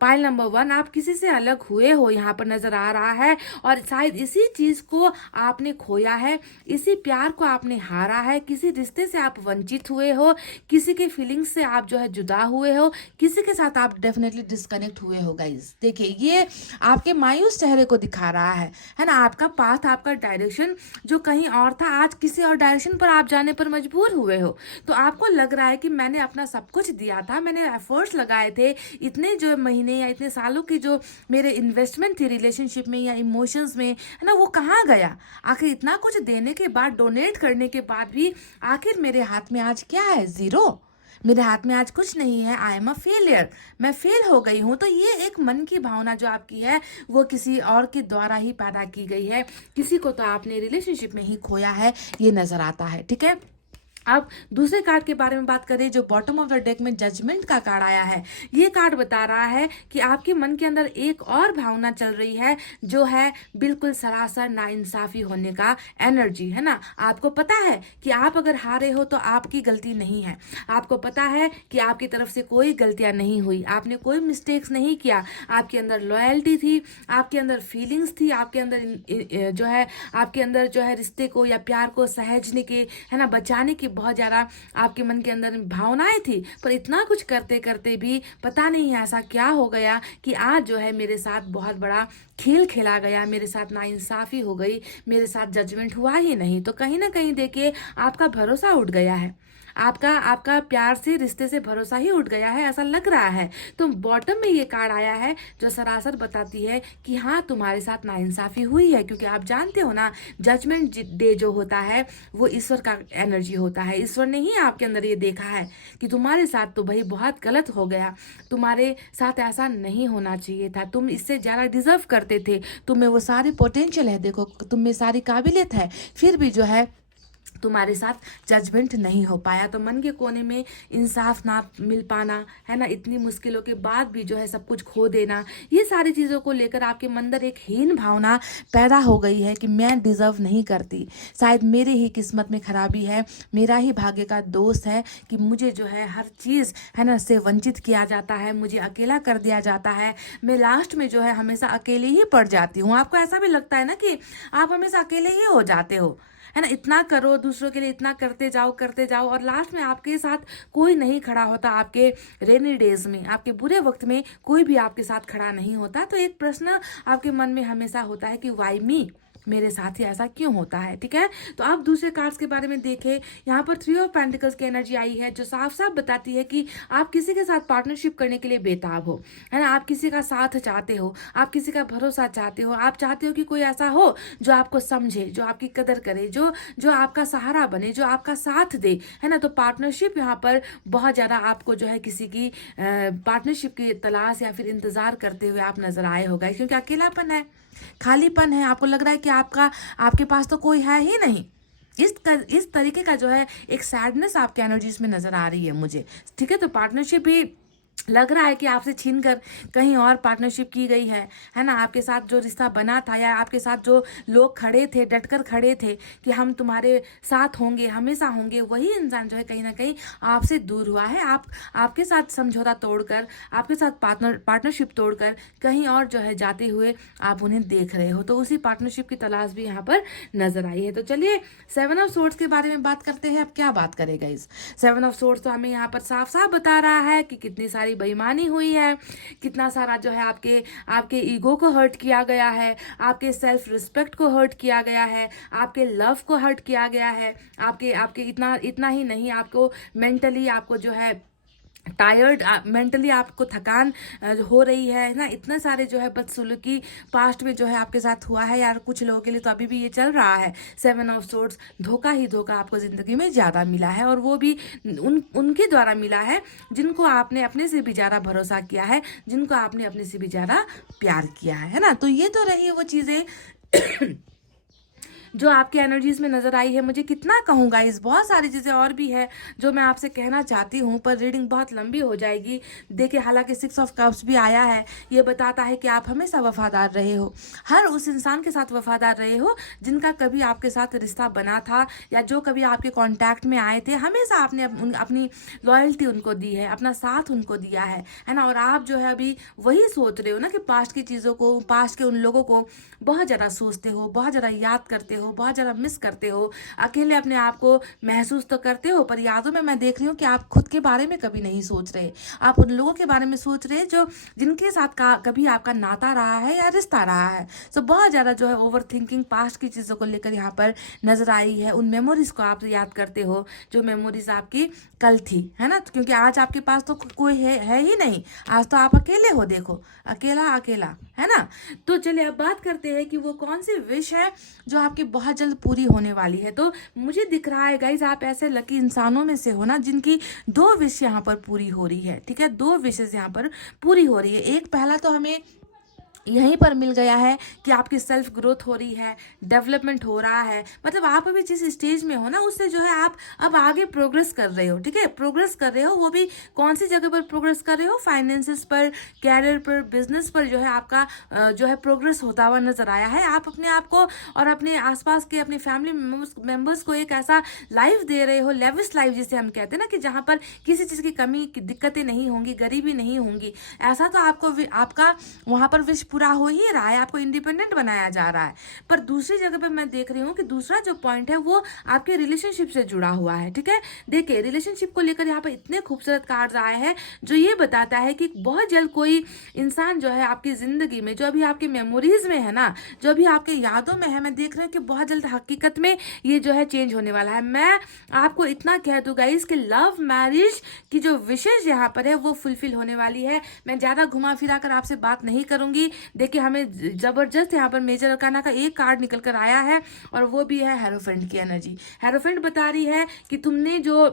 पाइल नंबर 1, आप किसी से अलग हुए हो यहाँ पर नजर आ रहा है, और शायद इसी चीज को आपने खोया है, इसी प्यार को आपने हारा है, किसी रिश्ते से आप वंचित हुए हो, किसी के फीलिंग्स से आप जो है जुदा हुए हो, किसी के साथ आप डेफिनेटली डिस्कनेक्ट हुए हो गाइज। देखिए ये आपके मायूस चेहरे को दिखा रहा है ना, आपका पाथ, आपका डायरेक्शन जो कहीं और था, आज किसी और डायरेक्शन पर आप जाने पर मजबूर हुए हो। तो आपको लग रहा है कि मैंने अपना सब कुछ दिया था, मैंने एफर्ट्स लगाए थे, इतने जो महीने या इतने सालों की जो मेरे इन्वेस्टमेंट थी रिलेशनशिप में या इमोशंस में, है ना, वो कहाँ गया। आखिर इतना कुछ देने के बाद, डोनेट करने के बाद भी आखिर मेरे हाथ में आज क्या है, जीरो। मेरे हाथ में आज कुछ नहीं है, आई एम अ फेलियर, मैं फेल हो गई हूँ। तो ये एक मन की भावना जो आपकी है वो किसी और के द्वारा ही पैदा की गई है, किसी को तो आपने रिलेशनशिप में ही खोया है, ये नजर आता है, ठीक है। अब दूसरे कार्ड के बारे में बात करें, जो बॉटम ऑफ द डेक में जजमेंट का कार्ड आया है। ये कार्ड बता रहा है कि आपके मन के अंदर एक और भावना चल रही है जो है बिल्कुल सरासर नाइंसाफी होने का एनर्जी, है ना। आपको पता है कि आप अगर हारे हो तो आपकी गलती नहीं है, आपको पता है कि आपकी तरफ से कोई गलतियां नहीं हुई, आपने कोई मिस्टेक्स नहीं किया, आपके अंदर लॉयल्टी थी, आपके अंदर फीलिंग्स थी, आपके अंदर जो है आपके अंदर जो है रिश्ते को या प्यार को सहेजने के, है ना, बचाने की बहुत ज्यादा आपके मन के अंदर भावनाएं थी। पर इतना कुछ करते करते भी पता नहीं ऐसा क्या हो गया कि आज जो है मेरे साथ बहुत बड़ा खेल खेला गया, मेरे साथ नाइंसाफी हो गई, मेरे साथ जजमेंट हुआ ही नहीं। तो कहीं ना कहीं देखिए आपका भरोसा उठ गया है, आपका प्यार से, रिश्ते से भरोसा ही उठ गया है, ऐसा लग रहा है। तो बॉटम में ये कार्ड आया है जो सरासर बताती है कि हाँ तुम्हारे साथ नाइंसाफी हुई है, क्योंकि आप जानते हो ना जजमेंट डे जो होता है वो ईश्वर का एनर्जी होता है। ईश्वर ने ही आपके अंदर ये देखा है कि तुम्हारे साथ तो भाई बहुत गलत हो गया, तुम्हारे साथ ऐसा नहीं होना चाहिए था, तुम इससे ज़्यादा डिजर्व करते थे, तुम्हें वो सारे पोटेंशियल है, देखो तुम में सारी काबिलियत है, फिर भी जो है तुम्हारे साथ जजमेंट नहीं हो पाया, तो मन के कोने में इंसाफ ना मिल पाना, है ना, इतनी मुश्किलों के बाद भी जो है सब कुछ खो देना, ये सारी चीज़ों को लेकर आपके अंदर एक हीन भावना पैदा हो गई है कि मैं डिजर्व नहीं करती, शायद मेरे ही किस्मत में खराबी है, मेरा ही भाग्य का दोष है कि मुझे जो है हर चीज़, है ना, से वंचित किया जाता है, मुझे अकेला कर दिया जाता है, मैं लास्ट में जो है हमेशा अकेले ही पड़ जाती हूँ। आपको ऐसा भी लगता है ना कि आप हमेशा अकेले ही हो जाते हो, है ना, इतना करो दूसरों के लिए, इतना करते जाओ और लास्ट में आपके साथ कोई नहीं खड़ा होता। आपके रेनी डेज में, आपके बुरे वक्त में कोई भी आपके साथ खड़ा नहीं होता। तो एक प्रश्न आपके मन में हमेशा होता है कि वाई मी, मेरे साथ ही ऐसा क्यों होता है। ठीक है, तो आप दूसरे कार्ड्स के बारे में देखें, यहाँ पर 3 ऑफ पेंटिकल्स की एनर्जी आई है, जो साफ साफ बताती है कि आप किसी के साथ पार्टनरशिप करने के लिए बेताब हो, है ना, आप किसी का साथ चाहते हो, आप किसी का भरोसा चाहते हो, आप चाहते हो कि कोई ऐसा हो जो आपको समझे, जो आपकी कदर करे, जो आपका सहारा बने, जो आपका साथ दे, है ना। तो पार्टनरशिप यहाँ पर बहुत ज़्यादा आपको जो है किसी की पार्टनरशिप की तलाश या फिर इंतज़ार करते हुए आप नजर आए होगा, क्योंकि अकेलापन है, खालीपन है, आपको लग रहा है कि आपके पास तो कोई है ही नहीं। इस तरीके का जो है एक सैडनेस आपके एनर्जीज में नजर आ रही है मुझे। ठीक है, तो पार्टनरशिप भी लग रहा है कि आपसे छीन कर कहीं और पार्टनरशिप की गई है ना। आपके साथ जो रिश्ता बना था या आपके साथ जो लोग खड़े थे, डटकर खड़े थे कि हम तुम्हारे साथ होंगे, हमेशा होंगे, वही इंसान जो है कहीं ना कहीं आपसे दूर हुआ है। आपके साथ समझौता तोड़कर, आपके साथ पार्टनरशिप तोड़कर कहीं और जो है जाते हुए आप उन्हें देख रहे हो। तो उसी पार्टनरशिप की तलाश भी यहाँ पर नजर आई है। तो चलिए 7 ऑफ सोर्ड्स के बारे में बात करते हैं। अब क्या बात करेगा इस 7 ऑफ सोर्ड्स, तो हमें यहाँ पर साफ साफ बता रहा है कि कितनी सारी बेईमानी हुई है, कितना सारा जो है आपके ईगो को हर्ट किया गया है, आपके सेल्फ रिस्पेक्ट को हर्ट किया गया है, आपके लव को हर्ट किया गया है, आपके इतना ही नहीं, आपको मेंटली आपको जो है टायर्ड, मेंटली आपको थकान हो रही है ना। इतने सारे जो है बदसलूकी पास्ट में जो है आपके साथ हुआ है यार, कुछ लोगों के लिए तो अभी भी ये चल रहा है। 7 ऑफ सोर्ड्स, धोखा ही धोखा आपको जिंदगी में ज़्यादा मिला है, और वो भी उनके द्वारा मिला है जिनको आपने अपने से भी ज़्यादा भरोसा किया है, जिनको आपने अपने से भी ज़्यादा प्यार किया है ना। तो ये तो रही वो चीज़ें जो आपके एनर्जीज में नजर आई है। मुझे कितना कहूँगा, इस बहुत सारी चीज़ें और भी है जो मैं आपसे कहना चाहती हूँ, पर रीडिंग बहुत लंबी हो जाएगी। देखिए, हालांकि 6 ऑफ कप्स भी आया है, ये बताता है कि आप हमेशा वफादार रहे हो, हर उस इंसान के साथ वफादार रहे हो जिनका कभी आपके साथ रिश्ता बना था या जो कभी आपके कॉन्टैक्ट में आए थे। हमेशा आपने अपनी लॉयल्टी उनको दी है, अपना साथ उनको दिया है ना। और आप जो है अभी वही सोच रहे हो ना कि पास्ट की चीज़ों को, पास्ट के उन लोगों को बहुत ज़्यादा सोचते हो, बहुत ज़्यादा याद करते हो, बहुत ज़्यादा मिस करते हो, अकेले अपने आप को महसूस तो करते हो, पर यादों में मैं देख रही हूँ कि आप खुद के बारे में कभी नहीं सोच रहे। आप उन लोगों के बारे में सोच रहे जिनके साथ कभी आपका नाता रहा है या रिश्ता रहा है। तो बहुत ज़्यादा जो है ओवर थिंकिंग पास्ट की चीज़ों को लेकर यहाँ पर नजर आई है। उन मेमोरीज को आप याद करते हो जो मेमोरीज आपकी कल थी, है ना, क्योंकि आज आपके पास तो कोई है ही नहीं। आज तो आप अकेले हो, देखो, अकेला अकेला, है ना। तो चलिए अब बात करते हैं कि वो कौन सी विश है जो आपकी बहुत जल्द पूरी होने वाली है। तो मुझे दिख रहा है गाइज, आप ऐसे लकी इंसानों में से हो ना जिनकी 2 विश यहाँ पर पूरी हो रही है। ठीक है, 2 विशेष यहाँ पर पूरी हो रही है। एक पहला तो हमें यहीं पर मिल गया है कि आपकी सेल्फ ग्रोथ हो रही है, डेवलपमेंट हो रहा है, मतलब आप अभी जिस स्टेज में हो ना उससे जो है आप अब आगे प्रोग्रेस कर रहे हो। ठीक है, प्रोग्रेस कर रहे हो, वो भी कौन सी जगह पर प्रोग्रेस कर रहे हो, फाइनेंसेस पर, कैरियर पर, बिजनेस पर जो है आपका जो है प्रोग्रेस होता हुआ नजर आया है। आप अपने आप को और अपने आसपास के अपने फैमिली मेम्बर्स को एक ऐसा लाइफ दे रहे हो, लेविश लाइफ जिसे हम कहते हैं ना, कि जहाँ पर किसी चीज़ की कमी की दिक्कतें नहीं होंगी, गरीबी नहीं होंगी। ऐसा तो आपका वहाँ पर विश पूरा हो ही रहा है, आपको इंडिपेंडेंट बनाया जा रहा है। पर दूसरी जगह पे मैं देख रही हूँ कि दूसरा जो पॉइंट है वो आपके रिलेशनशिप से जुड़ा हुआ है। ठीक है, देखिए रिलेशनशिप को लेकर यहाँ पर इतने खूबसूरत कार्ड्स आए हैं जो ये बताता है कि बहुत जल्द कोई इंसान जो है आपकी जिंदगी में, जो अभी आपकी मेमोरीज में है ना, जो अभी आपके यादों में है, मैं देख रही हूँ कि बहुत जल्द हकीकत में ये जो है चेंज होने वाला है। मैं आपको इतना कह दूँ गाइस कि लव मैरिज की जो विशेष यहाँ पर है वो फुलफिल होने वाली है। मैं ज्यादा घुमा फिरा कर आपसे बात नहीं करूंगी। देखिए, हमें जबरदस्त यहाँ पर मेजर अरकाना का एक कार्ड निकल कर आया है और वो भी है हेरोफेंट की एनर्जी। हेरोफेंट बता रही है कि तुमने जो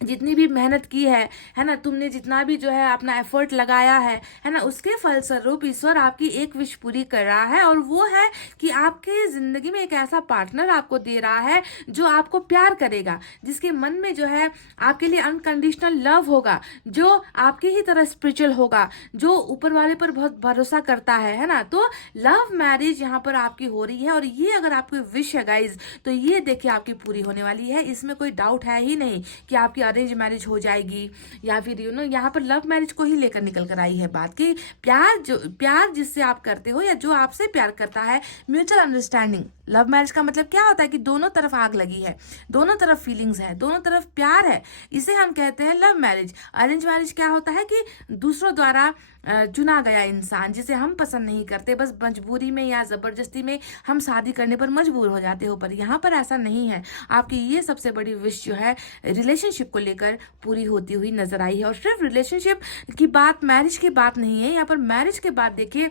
जितनी भी मेहनत की है ना, तुमने जितना भी जो है अपना एफर्ट लगाया है ना, उसके फलस्वरूप ईश्वर आपकी एक विश पूरी कर रहा है, और वो है कि आपके जिंदगी में एक ऐसा पार्टनर आपको दे रहा है जो आपको प्यार करेगा, जिसके मन में जो है आपके लिए अनकंडीशनल लव होगा, जो आपकी ही तरह स्पिरिचुअल होगा, जो ऊपर वाले पर बहुत भरोसा करता है ना। तो लव मैरिज यहाँ पर आपकी हो रही है, और ये अगर आपकी विश है गाइज, तो ये देखिए आपकी पूरी होने वाली है, इसमें कोई डाउट है ही नहीं कि आपकी अरेंज मैरिज हो जाएगी, या फिर यहाँ पर लव मैरिज को ही लेकर निकल कर आई है बात कि प्यार जिससे आप करते हो या जो आपसे प्यार करता है, म्यूचुअल अंडरस्टैंडिंग। लव मैरिज का मतलब क्या होता है कि दोनों तरफ आग लगी है, दोनों तरफ फीलिंग्स है, दोनों तरफ प्यार है, इसे हम कहते हैं लव मैरिज। अरेंज मैरिज क्या होता है कि दूसरों द्वारा चुना गया इंसान जिसे हम पसंद नहीं करते, बस मजबूरी में या जबरदस्ती में हम शादी करने पर मजबूर हो जाते हो, पर यहाँ पर ऐसा नहीं है। आपकी ये सबसे बड़ी विश जो है रिलेशनशिप को लेकर पूरी होती हुई नजर आई है। और सिर्फ रिलेशनशिप की बात, मैरिज की बात नहीं है यहाँ पर। मैरिज के बाद देखिए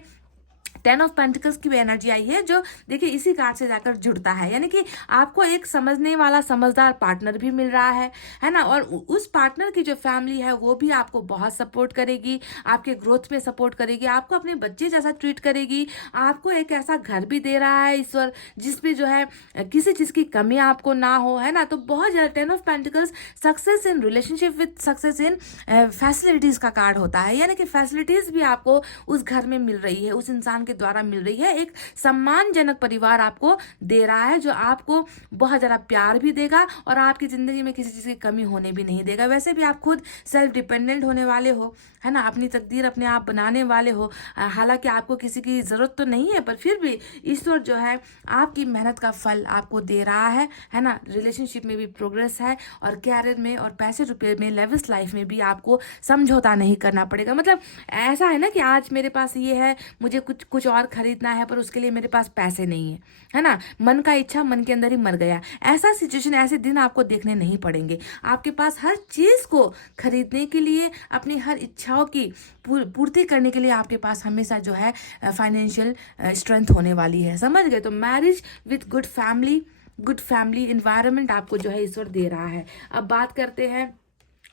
10 ऑफ पेंटिकल्स की भी एनर्जी आई है, जो देखिए इसी कार्ड से जाकर जुड़ता है, यानी कि आपको एक समझने वाला समझदार पार्टनर भी मिल रहा है ना। और उस पार्टनर की जो फैमिली है वो भी आपको बहुत सपोर्ट करेगी, आपके ग्रोथ में सपोर्ट करेगी, आपको अपने बच्चे जैसा ट्रीट करेगी, आपको एक ऐसा घर भी दे रहा है ईश्वर जिसमें जो है किसी चीज की कमी आपको ना हो, है ना। तो बहुत ज्यादा 10 of pentacles success in relationship with success in facilities का कार्ड होता है, यानी कि फैसिलिटीज भी आपको उस घर में मिल रही है, उस इंसान के द्वारा मिल रही है। एक सम्मानजनक परिवार आपको दे रहा है जो आपको बहुत ज्यादा प्यार भी देगा और आपकी जिंदगी में किसी चीज की कमी होने भी नहीं देगा। वैसे भी आप खुद सेल्फ डिपेंडेंट होने वाले हो, है ना, अपनी तकदीर अपने आप बनाने वाले हो। हालांकि आपको किसी की जरूरत तो नहीं है, पर फिर भी ईश्वर जो है आपकी मेहनत का फल आपको दे रहा है ना। रिलेशनशिप में भी प्रोग्रेस है, और कैरियर में और पैसे रुपए में, लेविश लाइफ में भी आपको समझौता नहीं करना पड़ेगा। मतलब ऐसा है ना कि आज मेरे पास ये है, मुझे कुछ कुछ और खरीदना है, पर उसके लिए मेरे पास पैसे नहीं है ना। मन का इच्छा मन के अंदर ही मर गया। ऐसा सिचुएशन, ऐसे दिन आपको देखने नहीं पड़ेंगे। आपके पास हर चीज को खरीदने के लिए, अपनी हर इच्छाओं की पूर्ति करने के लिए आपके पास हमेशा जो है फाइनेंशियल स्ट्रेंथ होने वाली है। समझ गए? तो marriage with good family environment आपको जो है ईश्वर दे रहा है। अब बात करते हैं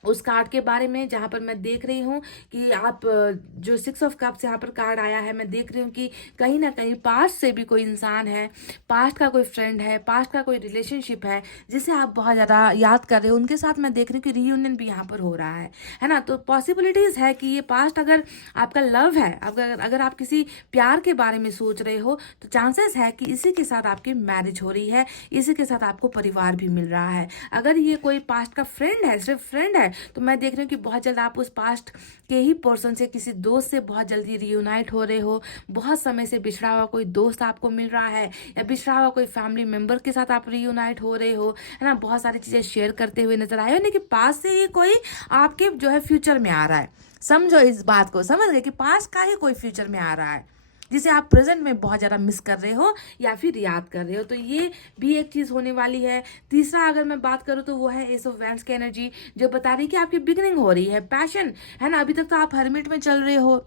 उस कार्ड के बारे में, जहां पर मैं देख रही हूँ कि आप जो 6 ऑफ कप्स यहाँ पर कार्ड आया है, मैं देख रही हूँ कि कहीं ना कहीं पास्ट से भी कोई इंसान है, पास्ट का कोई फ्रेंड है, पास्ट का कोई रिलेशनशिप है जिसे आप बहुत ज़्यादा याद कर रहे हो। उनके साथ मैं देख रही हूँ कि रीयूनियन भी यहाँ पर हो रहा है ना। तो पॉसिबिलिटीज़ है कि ये पास्ट अगर आपका लव है, अगर आप किसी प्यार के बारे में सोच रहे हो, तो चांसेस है कि इसी के साथ आपकी मैरिज हो रही है, इसी के साथ आपको परिवार भी मिल रहा है। अगर ये कोई पास्ट का फ्रेंड है, सिर्फ फ्रेंड है, तो मैं देख रही हूँ कि बहुत जल्द आप उस पास्ट के ही पर्सन से, किसी दोस्त से बहुत जल्दी रियूनाइट हो रहे हो। बहुत समय से बिछड़ा हुआ कोई दोस्त आपको मिल रहा है, या बिछड़ा हुआ कोई फैमिली मेंबर के साथ आप रियूनाइट हो रहे हो, है ना। बहुत सारी चीजें शेयर करते हुए नजर आए, यानी कि पास्ट से ही कोई आपके जो है फ्यूचर में आ रहा है। समझो इस बात को, समझ गए कि पास्ट का ही कोई फ्यूचर में आ रहा है जिसे आप प्रेजेंट में बहुत ज़्यादा मिस कर रहे हो या फिर याद कर रहे हो। तो ये भी एक चीज़ होने वाली है। तीसरा अगर मैं बात करूँ तो वो है एस ऑफ वैंड्स की एनर्जी, जो बता रही है कि आपकी बिगनिंग हो रही है। पैशन, है ना, अभी तक तो आप हर्मिट में चल रहे हो,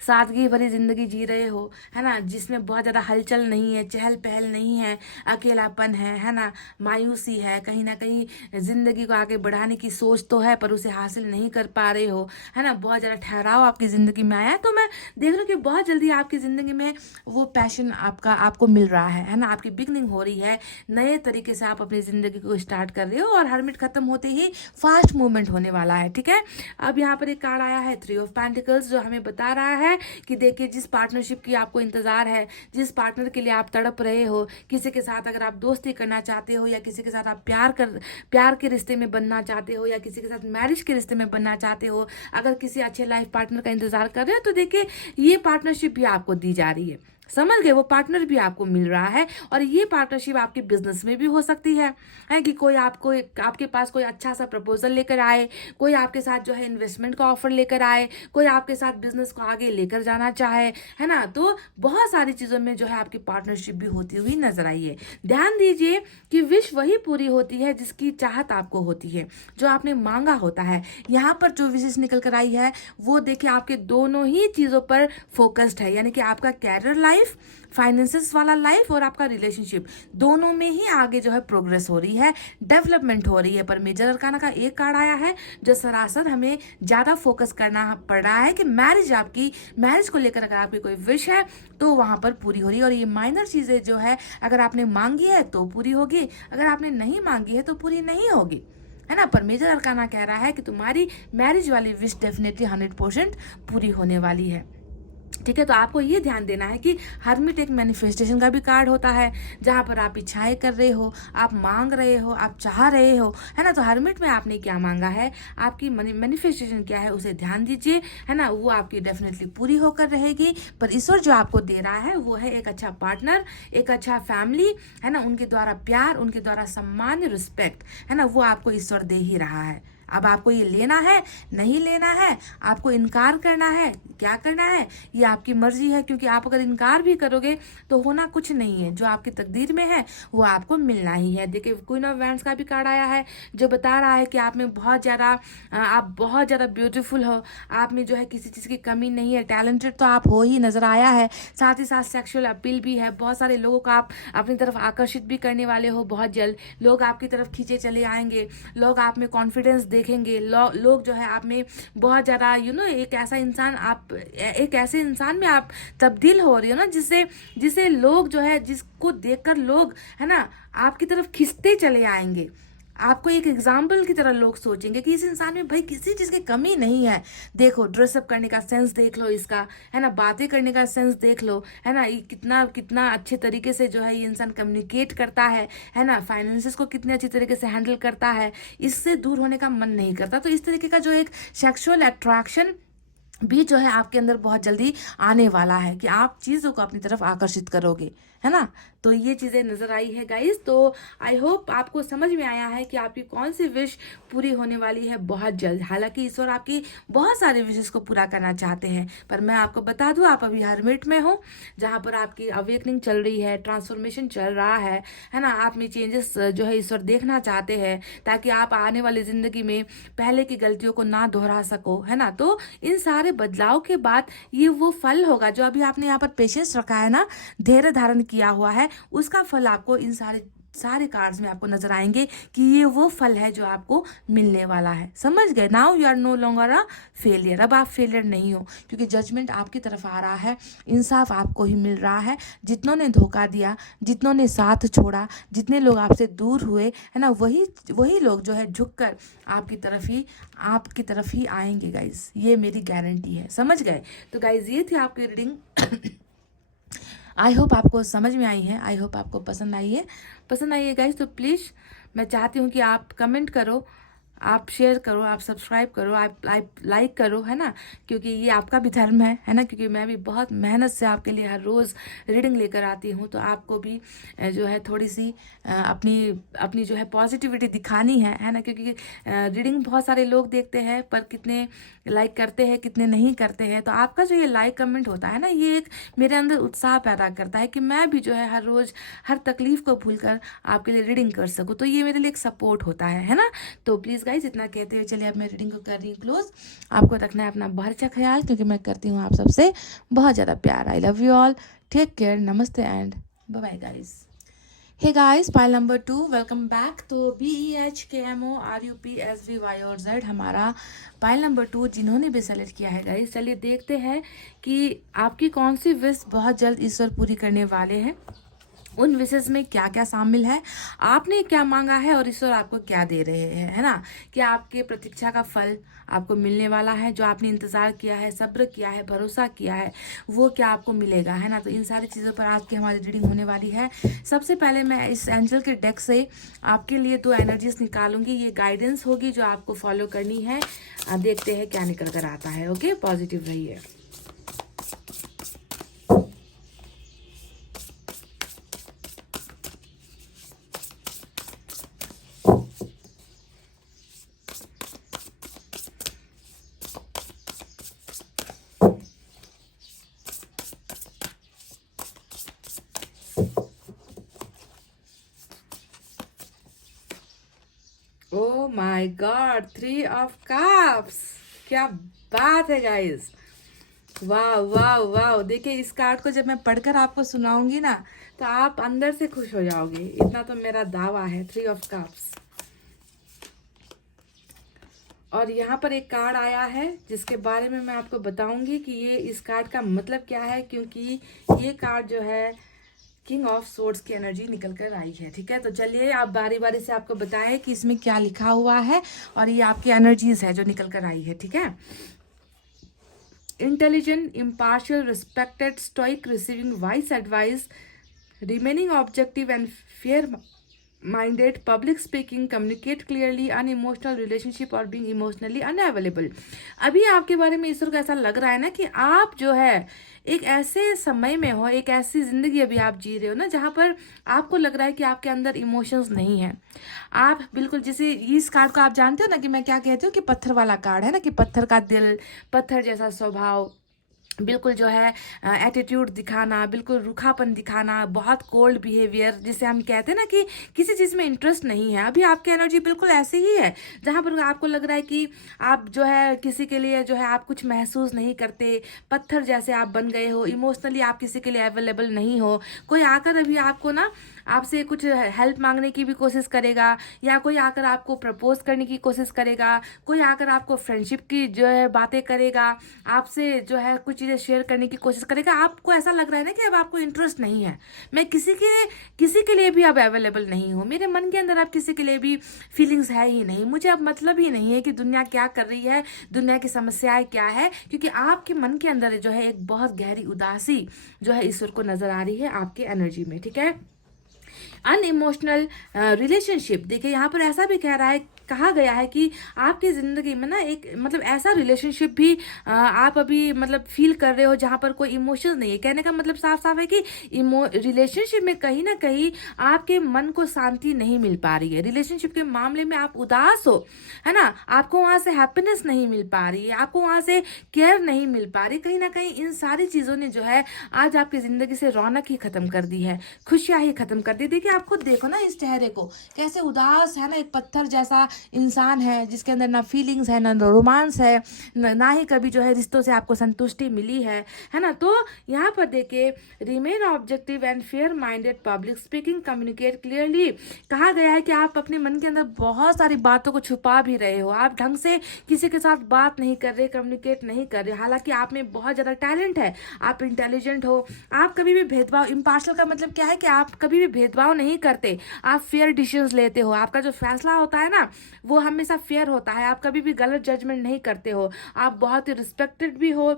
सादगी भरी जिंदगी जी रहे हो, है ना, जिसमें बहुत ज़्यादा हलचल नहीं है, चहल पहल नहीं है, अकेलापन है ना, मायूसी है, कहीं ना कहीं जिंदगी को आगे बढ़ाने की सोच तो है पर उसे हासिल नहीं कर पा रहे हो, है ना। बहुत ज़्यादा ठहराव आपकी ज़िंदगी में आया है। तो मैं देख रही हूँ कि बहुत जल्दी आपकी ज़िंदगी में वो पैशन आपको मिल रहा है ना। आपकी बिगनिंग हो रही है, नए तरीके से आप अपनी ज़िंदगी को स्टार्ट कर रहे हो, और हर्मिट खत्म होते ही फास्ट मूवमेंट होने वाला है। ठीक है, अब यहाँ पर एक कार्ड आया है 3 ऑफ पेंटिकल्स, जो हमें बता रहा है कि देखिए जिस पार्टनरशिप की आपको इंतजार है, जिस पार्टनर के लिए आप तड़प रहे हो, किसी के साथ अगर आप दोस्ती करना चाहते हो, या किसी के साथ आप प्यार के रिश्ते में बनना चाहते हो, या किसी के साथ मैरिज के रिश्ते में बनना चाहते हो, अगर किसी अच्छे लाइफ पार्टनर का इंतजार कर रहे हो, तो देखिए ये पार्टनरशिप भी आपको दी जा रही है। समझ गए? वो पार्टनर भी आपको मिल रहा है, और ये पार्टनरशिप आपके बिजनेस में भी हो सकती है कि कोई आपके पास कोई अच्छा सा प्रपोजल लेकर आए, कोई आपके साथ जो है इन्वेस्टमेंट का ऑफर लेकर आए, कोई आपके साथ बिजनेस को आगे लेकर जाना चाहे, है ना। तो बहुत सारी चीजों में जो है आपकी पार्टनरशिप भी होती हुई नजर आई है। ध्यान दीजिए कि विश वही पूरी होती है जिसकी चाहत आपको होती है, जो आपने मांगा होता है। यहाँ पर जो विशेष निकल कर आई है वो देखिए आपके दोनों ही चीजों पर फोकस्ड है, यानी कि आपका कैरियर लाइफ लाइफ, फाइनेंसेस वाला लाइफ और आपका रिलेशनशिप, दोनों में ही आगे जो है प्रोग्रेस हो रही है, डेवलपमेंट हो रही है। पर मेजर अरकाना का एक कार्ड आया है जो सरासर हमें ज़्यादा फोकस करना पड़ रहा है कि मैरिज, आपकी मैरिज को लेकर अगर आपकी कोई विश है तो वहाँ पर पूरी हो रही है। और ये माइनर चीज़ें जो है अगर आपने मांगी है तो पूरी होगी, अगर आपने नहीं मांगी है तो पूरी नहीं होगी, है ना। पर मेजर अरकाना कह रहा है कि तुम्हारी मैरिज वाली विश डेफिनेटली 100% पूरी होने वाली है। ठीक है, तो आपको ये ध्यान देना है कि हर्मिट एक मैनिफेस्टेशन का भी कार्ड होता है, जहाँ पर आप इच्छाएं कर रहे हो, आप मांग रहे हो, आप चाह रहे हो, है ना। तो हर्मिट में आपने क्या मांगा है, आपकी मैनिफेस्टेशन क्या है, उसे ध्यान दीजिए, है ना। वो आपकी डेफिनेटली पूरी होकर रहेगी। पर ईश्वर जो आपको दे रहा है वो है एक अच्छा पार्टनर, एक अच्छा फैमिली, है ना। उनके द्वारा प्यार, उनके द्वारा सम्मान, रिस्पेक्ट, है ना, वो आपको ईश्वर दे ही रहा है। अब आपको ये लेना है, नहीं लेना है, आपको इनकार करना है, क्या करना है, ये आपकी मर्जी है। क्योंकि आप अगर इनकार भी करोगे तो होना कुछ नहीं है, जो आपकी तकदीर में है वो आपको मिलना ही है। देखिए, क्वीन ऑफ वैंड्स का भी कार्ड आया है जो बता रहा है कि आप में बहुत ज़्यादा, आप बहुत ज़्यादा ब्यूटीफुल हो, आप में जो है किसी चीज़ की कमी नहीं है, टैलेंटेड तो आप हो ही, नज़र आया है। साथ ही साथ सेक्सुअल अपील भी है, बहुत सारे लोगों को आप अपनी तरफ आकर्षित भी करने वाले हो। बहुत जल्द लोग आपकी तरफ खींचे चले आएंगे, लोग आप में कॉन्फिडेंस देखेंगे, लोग जो है आप में बहुत ज़्यादा एक ऐसा इंसान, आप एक ऐसे इंसान में आप तब्दील हो रही हो ना, जिसे लोग जो है, जिसको देखकर लोग, है ना, आपकी तरफ खिंचते चले आएंगे। आपको एक एग्जाम्पल की तरह लोग सोचेंगे कि इस इंसान में भाई किसी चीज़ की कमी नहीं है। देखो, ड्रेसअप करने का सेंस देख लो इसका, है ना, बातें करने का सेंस देख लो, है ना, ये कितना कितना अच्छे तरीके से जो है ये इंसान कम्युनिकेट करता है ना, फाइनेंसेस को कितने अच्छे तरीके से हैंडल करता है, इससे दूर होने का मन नहीं करता। तो इस तरीके का जो एक सेक्सुअल अट्रैक्शन भी जो है आपके अंदर बहुत जल्दी आने वाला है कि आप चीज़ों को अपनी तरफ आकर्षित करोगे, है ना। तो ये चीज़ें नज़र आई है गाइस। तो आई होप आपको समझ में आया है कि आपकी कौन सी विश पूरी होने वाली है बहुत जल्द। हालांकि ईश्वर आपकी बहुत सारी विशेष को पूरा करना चाहते हैं, पर मैं आपको बता दूं, आप अभी हर्मिट में हो, जहाँ पर आपकी अवेकनिंग चल रही है, ट्रांसफॉर्मेशन चल रहा है ना। आप में चेंजेस जो है ईश्वर देखना चाहते हैं, ताकि आप आने वाली ज़िंदगी में पहले की गलतियों को ना दोहरा सको, है ना। तो इन सारे बदलाव के बाद ये वो फल होगा जो अभी आपने यहाँ पर पेशेंस रखा है ना, धैर्य धारण किया हुआ है, उसका फल आपको इन सारे कार्ड्स में आपको नजर आएंगे कि ये वो फल है जो आपको मिलने वाला है। समझ गए? Now you are no longer a failure. अब आप फेलियर नहीं हो, क्योंकि जजमेंट आपकी तरफ आ रहा है, इंसाफ आपको ही मिल रहा है। जितनों ने धोखा दिया, जितनों ने साथ छोड़ा, जितने लोग आपसे दूर हुए, है ना, वही लोग जो है झुककर आपकी तरफ ही आएंगे गाइज। ये मेरी गारंटी है। समझ गए? तो गाइज ये थी आपकी रीडिंग। आई होप आपको समझ में आई है, आई होप आपको पसंद आई है गाइज। तो प्लीज़ मैं चाहती हूँ कि आप कमेंट करो, आप शेयर करो, आप सब्सक्राइब करो, आप लाइक करो, है ना, क्योंकि ये आपका भी धर्म है ना। क्योंकि मैं भी बहुत मेहनत से आपके लिए हर रोज़ रीडिंग लेकर आती हूँ, तो आपको भी जो है थोड़ी सी अपनी जो है पॉजिटिविटी दिखानी है ना। क्योंकि रीडिंग बहुत सारे लोग देखते हैं, पर कितने लाइक करते हैं, कितने नहीं करते हैं। तो आपका जो ये लाइक कमेंट होता है ना, ये एक मेरे अंदर उत्साह पैदा करता है कि मैं भी जो है हर रोज़ हर तकलीफ को भूलकर आपके लिए रीडिंग कर सकूँ। तो ये मेरे लिए एक सपोर्ट होता है ना। तो प्लीज़ गाइज, इतना कहते हुए चलिए अब मैं रीडिंग को कर रही हूँ क्लोज। आपको रखना है अपना बहुत अच्छा ख्याल, क्योंकि मैं करती हूँ आप सबसे बहुत ज़्यादा प्यार। I love you all, take care, नमस्ते and bye bye guys. Hey guys, pile number 2, welcome back. तो BEHKMORUPSVYOZ हमारा पाइल नंबर 2 जिन्होंने भी सेलेक्ट किया है गाइस, चलिए देखते हैं कि आपकी कौन सी विश बहुत जल्द ईश्वर पूरी करने वाले हैं। उन विशेष में क्या क्या शामिल है, आपने क्या मांगा है और ईश्वर आपको क्या दे रहे हैं, है ना। क्या आपके प्रतीक्षा का फल आपको मिलने वाला है, जो आपने इंतजार किया है, सब्र किया है, भरोसा किया है, वो क्या आपको मिलेगा, है ना। तो इन सारी चीज़ों पर आज की हमारी रीडिंग होने वाली है। सबसे पहले मैं इस एंजल के डेक से आपके लिए 2 एनर्जीज निकालूंगी। ये गाइडेंस होगी जो आपको फॉलो करनी है। देखते हैं क्या निकल कर आता है। ओके, पॉजिटिव रहिए। Oh my God, 3 of cups, क्या बात है गाइस। वाह वाह वाह, देखिए इस कार्ड को जब मैं पढ़कर आपको सुनाऊंगी ना तो आप अंदर से खुश हो जाओगे, इतना तो मेरा दावा है। 3 ऑफ कप्स। और यहाँ पर एक कार्ड आया है जिसके बारे में मैं आपको बताऊंगी कि ये इस कार्ड का मतलब क्या है, क्योंकि ये कार्ड जो है किंग ऑफ सोर्ड्स की एनर्जी निकल कर आई है। ठीक है, तो चलिए आप बारी बारी से आपको बताएं कि इसमें क्या लिखा हुआ है और ये आपकी एनर्जीज है जो निकल कर आई है। ठीक है, intelligent, impartial, respected, stoic, receiving wise advice, remaining objective and fair minded, public speaking, communicate clearly, unemotional relationship और being emotionally unavailable। अभी आपके बारे में ईश्वर को ऐसा लग रहा है ना कि आप जो है एक ऐसे समय में हो, एक ऐसी जिंदगी अभी आप जी रहे हो ना जहां पर आपको लग रहा है कि आपके अंदर इमोशंस नहीं है। आप बिल्कुल, जैसे इस कार्ड को आप जानते हो ना कि मैं क्या कहती हूँ कि पत्थर वाला कार्ड है ना, कि पत्थर का दिल, पत्थर जैसा स्वभाव, बिल्कुल जो है एटीट्यूड दिखाना, बिल्कुल रूखापन दिखाना, बहुत कोल्ड बिहेवियर, जिसे हम कहते हैं ना कि किसी चीज़ में इंटरेस्ट नहीं है। अभी आपकी एनर्जी बिल्कुल ऐसी ही है जहाँ पर आपको लग रहा है कि आप जो है किसी के लिए जो है आप कुछ महसूस नहीं करते, पत्थर जैसे आप बन गए हो, इमोशनली आप किसी के लिए अवेलेबल नहीं हो। कोई आकर अभी आपको ना आपसे कुछ हेल्प मांगने की भी कोशिश करेगा, या कोई आकर आपको प्रपोज करने की कोशिश करेगा, कोई आकर आपको फ्रेंडशिप की जो है बातें करेगा, आपसे जो है कुछ चीज़ें शेयर करने की कोशिश करेगा। आपको ऐसा लग रहा है ना कि अब आपको इंटरेस्ट नहीं है, मैं किसी के लिए भी अब अवेलेबल नहीं हूँ, मेरे मन के अंदर अब किसी के लिए भी फीलिंग्स है ही नहीं, मुझे अब मतलब ही नहीं है कि दुनिया क्या कर रही है, दुनिया की समस्याएं क्या है, क्योंकि आपके मन के अंदर जो है एक बहुत गहरी उदासी जो है ईश्वर को नजर आ रही है आपके एनर्जी में। ठीक है, अनइमोशनल रिलेशनशिप, देखिए यहाँ पर ऐसा भी कहा गया है कि आपकी ज़िंदगी में ना एक मतलब ऐसा रिलेशनशिप भी आप अभी मतलब फील कर रहे हो जहाँ पर कोई इमोशंस नहीं है। कहने का मतलब साफ साफ है कि रिलेशनशिप में कहीं ना कहीं आपके मन को शांति नहीं मिल पा रही है, रिलेशनशिप के मामले में आप उदास हो, है ना, आपको वहाँ से हैप्पीनेस नहीं मिल पा रही है, आपको वहाँ से केयर नहीं मिल पा रही। कहीं ना कहीं इन सारी चीज़ों ने जो है आज आपकी ज़िंदगी से रौनक ही खत्म कर दी है, खुशियाँ ही खत्म कर दी। देखिए आप खुद देखो ना इस चेहरे को, कैसे उदास है ना, एक पत्थर जैसा इंसान है जिसके अंदर ना फीलिंग्स है, ना रोमांस है, ना ही कभी जो है रिश्तों से आपको संतुष्टि मिली है ना। तो यहाँ पर देखिए, remain objective and fair minded, public speaking, communicate clearly, कहा गया है कि आप अपने मन के अंदर बहुत सारी बातों को छुपा भी रहे हो, आप ढंग से किसी के साथ बात नहीं कर रहे, कम्युनिकेट नहीं कर रहे, हालांकि आप में बहुत ज़्यादा टैलेंट है, आप इंटेलिजेंट हो, आप कभी भी भेदभाव, इम्पार्शल का मतलब क्या है कि आप कभी भी भेदभाव नहीं करते, आप फेयर डिसीजंस लेते हो, आपका जो फैसला होता है ना वो हमेशा फेयर होता है, आप कभी भी गलत जजमेंट नहीं करते हो, आप बहुत ही रिस्पेक्टेड भी हो,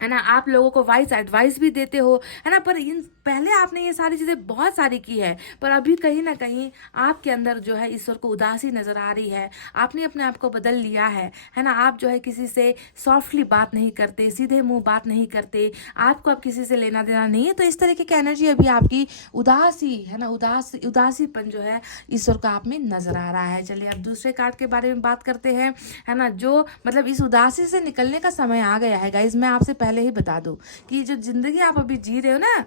है ना, आप लोगों को वाइज एडवाइस भी देते हो, है ना। पर इन पहले आपने ये सारी चीज़ें बहुत सारी की है, पर अभी कहीं ना कहीं आपके अंदर जो है ईश्वर को उदासी नजर आ रही है, आपने अपने आप को बदल लिया है ना। आप जो है किसी से सॉफ्टली बात नहीं करते, सीधे मुंह बात नहीं करते, आपको अब किसी से लेना देना नहीं है। तो इस तरीके की एनर्जी अभी आपकी उदासी है ना, उदासीपन जो है ईश्वर का आप में नजर आ रहा है। चलिए अब दूसरे कार्ड के बारे में बात करते हैं, है ना, जो मतलब इस उदासी से निकलने का समय आ गया है गाइज। मैं आपसे पहले ही बता दूं कि जो जिंदगी आप अभी जी रहे हो ना,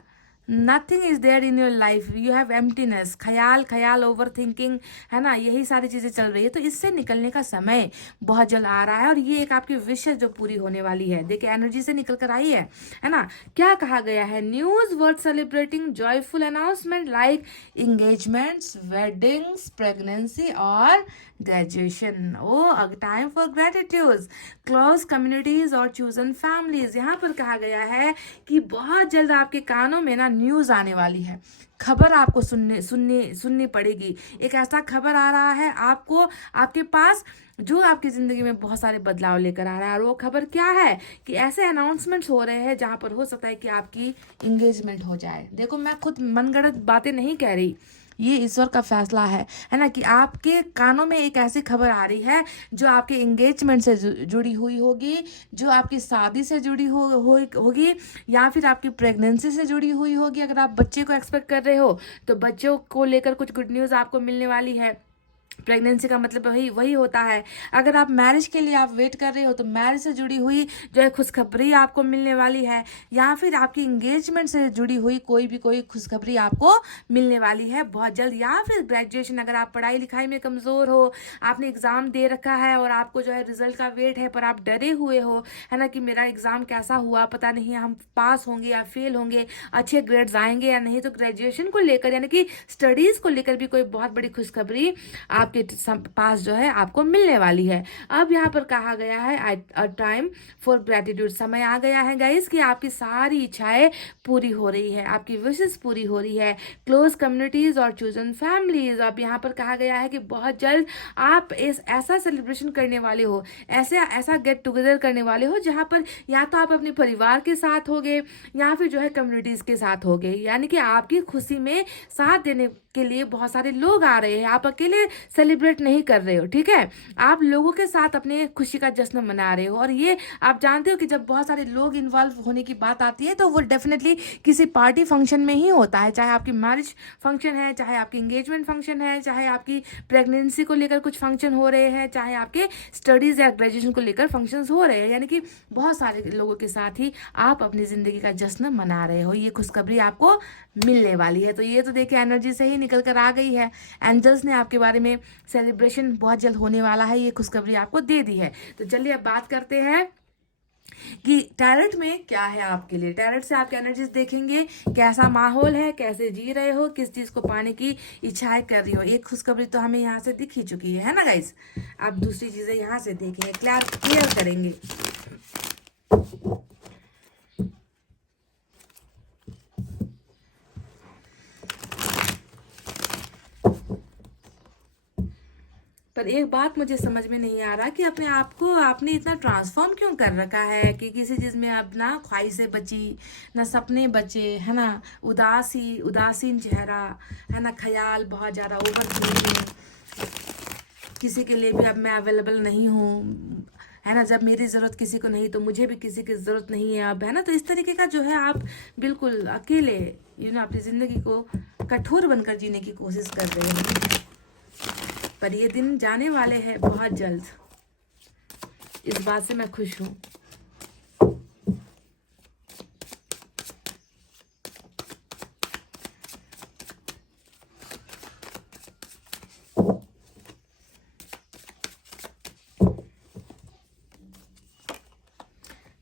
nothing is there in your life, you have emptiness, ख्याल ओवर थिंकिंग, है ना, यही सारी चीज़ें चल रही है। तो इससे निकलने का समय बहुत जल्द आ रहा है और ये एक आपकी विश है जो पूरी होने वाली है। देखिए एनर्जी से निकल कर आई है ना। क्या कहा गया है, news worth celebrating, joyful announcement like engagements, weddings, pregnancy और graduation. Oh time for gratitude, close communities और चूजन फैमिलीज। यहाँ पर कहा गया है कि बहुत जल्द आपके कानों में ना न्यूज आने वाली है, खबर आपको सुननी पड़ेगी। एक ऐसा खबर आ रहा है आपको, आपके पास, जो आपकी ज़िंदगी में बहुत सारे बदलाव लेकर आ रहा है। और वो खबर क्या है कि ऐसे अनाउंसमेंट्स हो रहे हैं जहाँ पर हो सकता है कि आपकी इंगेजमेंट हो जाए। देखो मैं खुद मनगढ़ंत बातें नहीं कह रही, ये ईश्वर का फैसला है ना, कि आपके कानों में एक ऐसी खबर आ रही है जो आपके एंगेजमेंट से जुड़ी हुई होगी, जो आपकी शादी से जुड़ी होगी, या फिर आपकी प्रेगनेंसी से जुड़ी हुई होगी। अगर आप बच्चे को एक्सपेक्ट कर रहे हो तो बच्चों को लेकर कुछ गुड न्यूज़ आपको मिलने वाली है। प्रेगनेंसी का मतलब वही वही होता है। अगर आप मैरिज के लिए आप वेट कर रहे हो तो मैरिज से जुड़ी हुई जो है खुशखबरी आपको मिलने वाली है, या फिर आपकी इंगेजमेंट से जुड़ी हुई कोई खुशखबरी आपको मिलने वाली है बहुत जल्द। या फिर ग्रेजुएशन, अगर आप पढ़ाई लिखाई में कमज़ोर हो, आपने एग्ज़ाम दे रखा है और आपको जो है रिजल्ट का वेट है, पर आप डरे हुए हो, है ना, कि मेरा एग्ज़ाम कैसा हुआ, पता नहीं है हम पास होंगे या फेल होंगे, अच्छे ग्रेड्स आएंगे या नहीं। तो ग्रेजुएशन को लेकर यानी कि स्टडीज़ को लेकर भी कोई बहुत बड़ी खुशखबरी आपके पास जो है आपको मिलने वाली है। अब यहाँ पर कहा गया है अ टाइम फॉर ग्रेटिट्यूड, समय आ गया है गाइस कि आपकी सारी इच्छाएं पूरी हो रही है, आपकी विशेस पूरी हो रही है। क्लोज कम्युनिटीज और चूजन फैमिलीज, अब यहाँ पर कहा गया है कि बहुत जल्द आप ऐसा सेलिब्रेशन करने वाले हो, ऐसा गेट टुगेदर करने वाले हो जहाँ पर या तो आप अपने परिवार के साथ होगे या फिर जो है कम्युनिटीज के साथ होगे। यानी कि आपकी खुशी में साथ देने के लिए बहुत सारे लोग आ रहे हैं, आप अकेले सेलिब्रेट नहीं कर रहे हो, ठीक है, आप लोगों के साथ अपने खुशी का जश्न मना रहे हो। और ये आप जानते हो कि जब बहुत सारे लोग इन्वॉल्व होने की बात आती है तो वो डेफिनेटली किसी पार्टी फंक्शन में ही होता है, चाहे आपकी मैरिज फंक्शन है, चाहे आपकी एंगेजमेंट फंक्शन है, चाहे आपकी प्रेगनेंसी को लेकर कुछ फंक्शन हो रहे हैं, चाहे आपके स्टडीज या ग्रेजुएशन को लेकर फंक्शंस हो रहे हैं। यानी कि बहुत सारे लोगों के साथ ही आप अपनी जिंदगी का जश्न मना रहे हो, ये खुशखबरी आपको मिलने वाली है। तो ये तो देखिए एनर्जी से ही निकल कर आ गई है, एंजल्स ने आपके बारे में सेलिब्रेशन बहुत जल्द होने वाला है ये खुशखबरी आपको दे दी है। तो चलिए अब बात करते हैं कि टैरेट में क्या है आपके लिए। टैरेट से आपके एनर्जीज देखेंगे, कैसा माहौल है, कैसे जी रहे हो, किस चीज को पाने की इच्छाएं कर रही हो। एक खुशखबरी तो हमें यहाँ से दिख ही चुकी है ना गाइस, आप दूसरी चीजें यहाँ से देखेंगे, क्लियर करेंगे। पर एक बात मुझे समझ में नहीं आ रहा कि अपने आप को आपने इतना ट्रांसफॉर्म क्यों कर रखा है कि किसी चीज़ में अब ना ख्वाहिशें बची, ना सपने बचे, है ना, उदासीन चेहरा, है ना, ख्याल बहुत ज़्यादा ओवर थिंकिंग, किसी के लिए भी अब मैं अवेलेबल नहीं हूँ, है ना, जब मेरी ज़रूरत किसी को नहीं तो मुझे भी किसी की ज़रूरत नहीं है अब, है ना। तो इस तरीके का जो है आप बिल्कुल अकेले अपनी ज़िंदगी को कठोर बनकर जीने की कोशिश कर रहे हैं। पर ये दिन जाने वाले हैं बहुत जल्द, इस बात से मैं खुश हूँ।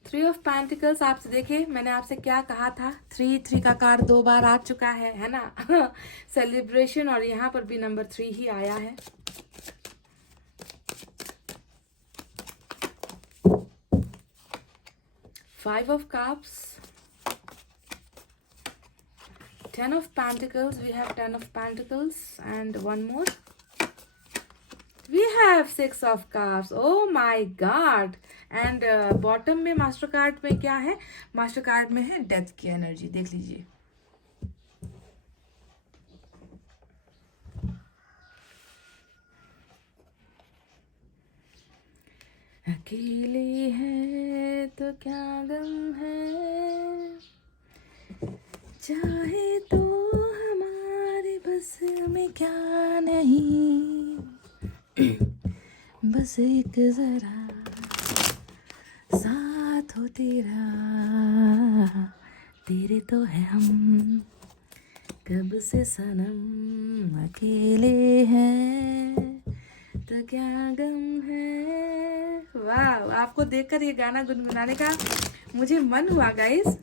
थ्री ऑफ पेंटिकल्स, आपसे देखिए मैंने आपसे क्या कहा था, थ्री का कार्ड 2 बार आ चुका है ना सेलिब्रेशन, और यहाँ पर भी नंबर 3 ही आया है। Five of Cups, 10 of Pentacles, we have 10 of Pentacles, and one more. We have 6 of Cups. Oh my God! And bottom में मास्टर कार्ड में क्या है? मास्टर कार्ड में है डेथ की एनर्जी, देख लीजिए। अकेले हैं तो क्या गम है, चाहे तो हमारे बस में क्या नहीं, बस एक जरा साथ हो तेरा, तेरे तो है हम कब से सनम, अकेले हैं तो क्या गम है। वाह, आपको देखकर ये गाना गुनगुनाने का मुझे मन हुआ गाइस,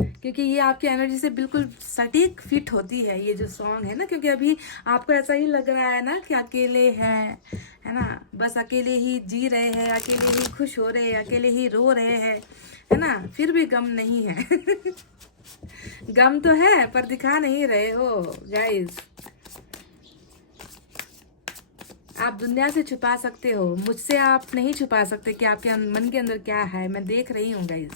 क्योंकि ये आपकी एनर्जी से बिल्कुल सटीक फिट होती है ये जो सॉन्ग है ना। क्योंकि अभी आपको ऐसा ही लग रहा है ना कि अकेले हैं, है ना, बस अकेले ही जी रहे हैं, अकेले ही खुश हो रहे हैं, अकेले ही रो रहे हैं, है ना, फिर भी गम नहीं है गम तो है पर दिखा नहीं रहे हो गाइस। आप दुनिया से छुपा सकते हो, मुझसे आप नहीं छुपा सकते कि आपके मन के अंदर क्या है, मैं देख रही हूँ गाइस।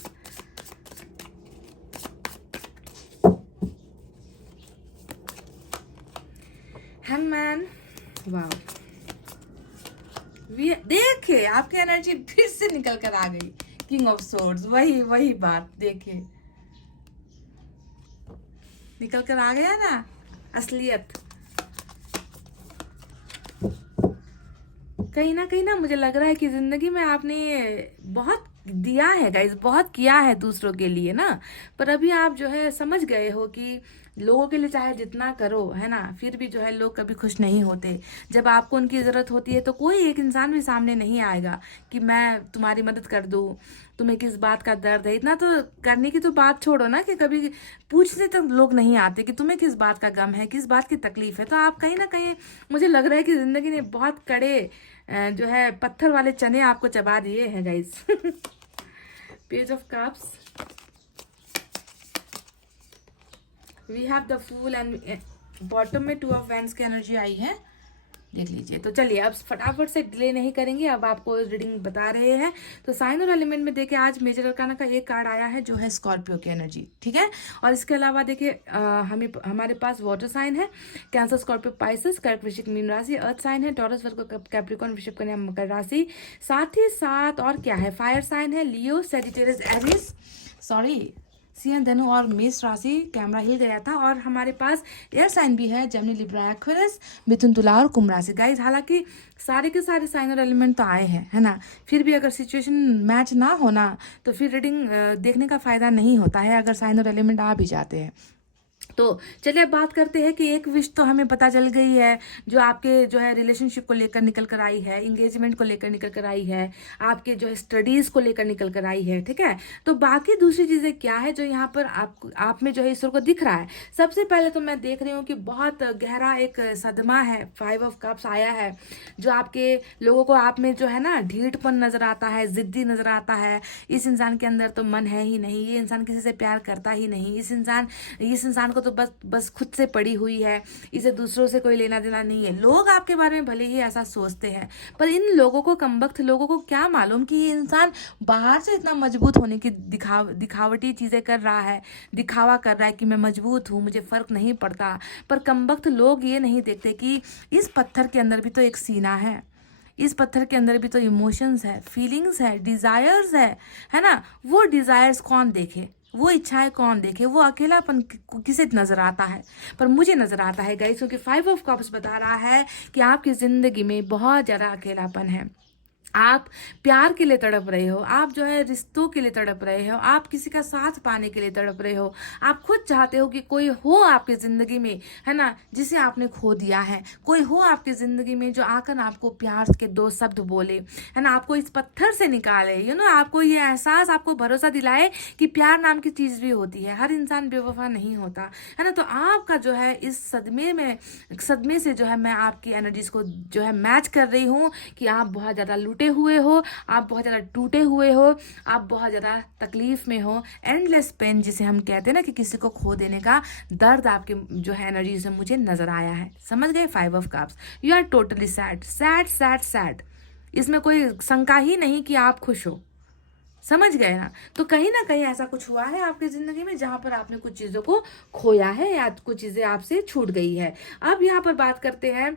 हैंगमैन, वाओ, देखिए आपकी एनर्जी फिर से निकल कर आ गई, किंग ऑफ सोर्ड्स, वही बात देखिए निकल कर आ गया ना, असलियत। कहीं ना मुझे लग रहा है कि जिंदगी में आपने बहुत दिया है गाइस, बहुत किया है दूसरों के लिए ना, पर अभी आप जो है समझ गए हो कि लोगों के लिए चाहे जितना करो है ना, फिर भी जो है लोग कभी खुश नहीं होते। जब आपको उनकी ज़रूरत होती है तो कोई एक इंसान भी सामने नहीं आएगा कि मैं तुम्हारी मदद कर दूं, तुम्हें किस बात का दर्द है। इतना तो करने की तो बात छोड़ो ना कि कभी पूछने तक लोग नहीं आते कि तुम्हें किस बात का गम है, किस बात की तकलीफ है। तो आप कहीं ना कहीं, मुझे लग रहा है कि ज़िंदगी ने बहुत कड़े जो है पत्थर वाले चने आपको चबा दिए हैं guys. Page of cups, we have the fool and bottom में 2 ऑफ वैंड्स की एनर्जी आई है, देख लीजिए। तो चलिए अब फटाफट से डिले नहीं करेंगे, अब आपको रीडिंग बता रहे हैं। तो साइन और एलिमेंट में देखिए आज मेजर अरकाना का एक कार्ड आया है जो है स्कॉर्पियो की एनर्जी, ठीक है। और इसके अलावा देखिए हमारे पास वाटर साइन है, कैंसर, स्कॉर्पियो, पाइसेस, कर्क, वृश्चिक, मीन राशि। अर्थ साइन है टॉरस, वर्गो, कैप्रिकॉर्न, वृषभ, कन्या, मकर राशि। साथ ही साथ और क्या है, फायर साइन है लियो, सेजिटेरियस, एरिस, सॉरी सिंह, धनु और मेष राशि। कैमरा हिल गया था। और हमारे पास एयर साइन भी है, जेमिनी, लिब्रा, एक्वेरियस, मिथुन, तुला और कुंभ राशि। गाइस हालांकि सारे के सारे साइन और एलिमेंट तो आए हैं है ना, फिर भी अगर सिचुएशन मैच ना होना तो फिर रीडिंग देखने का फायदा नहीं होता है अगर साइन और एलिमेंट आ भी जाते हैं। तो चलिए अब बात करते हैं कि एक विश तो हमें पता चल गई है जो आपके जो है रिलेशनशिप को लेकर निकल कर आई है, इंगेजमेंट को लेकर निकल कर आई है, आपके जो है स्टडीज को लेकर निकल कर आई है, ठीक है। तो बाकी दूसरी चीजें क्या है जो यहाँ पर आप में जो है ईश्वर को दिख रहा है। सबसे पहले तो मैं देख रही हूँ कि बहुत गहरा एक सदमा है, 5 ऑफ कप्स आया है, जो आपके लोगों को आप में जो है ना ढीठपन नजर आता है, जिद्दी नजर आता है। इस इंसान के अंदर तो मन है ही नहीं, ये इंसान किसी से प्यार करता ही नहीं, इस इंसान को तो बस खुद से पड़ी हुई है, इसे दूसरों से कोई लेना देना नहीं है। लोग आपके बारे में भले ही ऐसा सोचते हैं, पर इन लोगों को, कमबख्त लोगों को क्या मालूम कि ये इंसान बाहर से इतना मजबूत होने की दिखावटी चीजें कर रहा है, दिखावा कर रहा है कि मैं मजबूत हूँ, मुझे फर्क नहीं पड़ता। पर कमबख्त लोग ये नहीं देखते कि इस पत्थर के अंदर भी तो एक सीना है, इस पत्थर के अंदर भी तो इमोशंस है, फीलिंग्स है, डिजायर्स है ना। वो डिजायर्स कौन देखे, वो इच्छाएं कौन देखे, वो अकेलापन किसे नजर आता है, पर मुझे नजर आता है गाइस, क्योंकि 5 ऑफ कप्स बता रहा है कि आपकी जिंदगी में बहुत ज्यादा अकेलापन है। आप प्यार के लिए तड़प रहे हो, आप जो है रिश्तों के लिए तड़प रहे हो, आप किसी का साथ पाने के लिए तड़प रहे हो। आप खुद चाहते हो कि कोई हो आपकी जिंदगी में है ना जिसे आपने खो दिया है, कोई हो आपकी जिंदगी में जो आकर आपको प्यार के 2 शब्द बोले है ना, आपको इस पत्थर से निकाले, आपको ये एहसास, आपको भरोसा दिलाए कि प्यार नाम की चीज भी होती है। हर इंसान बेवफा नहीं होता है ना। तो आपका जो है इस सदमे से जो है मैं आपकी एनर्जीज को जो है मैच कर रही हूँ कि आप बहुत ज्यादा टूटे हुए हो, आप बहुत ज़्यादा टूटे हुए हो, आप बहुत ज़्यादा तकलीफ में हो। एंडलेस पेन जिसे हम कहते हैं ना कि किसी को खो देने का दर्द आपके जो है एनर्जी से मुझे नजर आया है। समझ गए? 5 of cups, you are totally sad sad sad sad. इसमें कोई शंका ही नहीं कि आप खुश हो। समझ गए ना? तो कहीं ना कहीं ऐसा कुछ हुआ है आपकी जिंदगी में जहां पर आपने कुछ चीजों को खोया है या कुछ चीजें आपसे छूट गई है। अब यहाँ पर बात करते हैं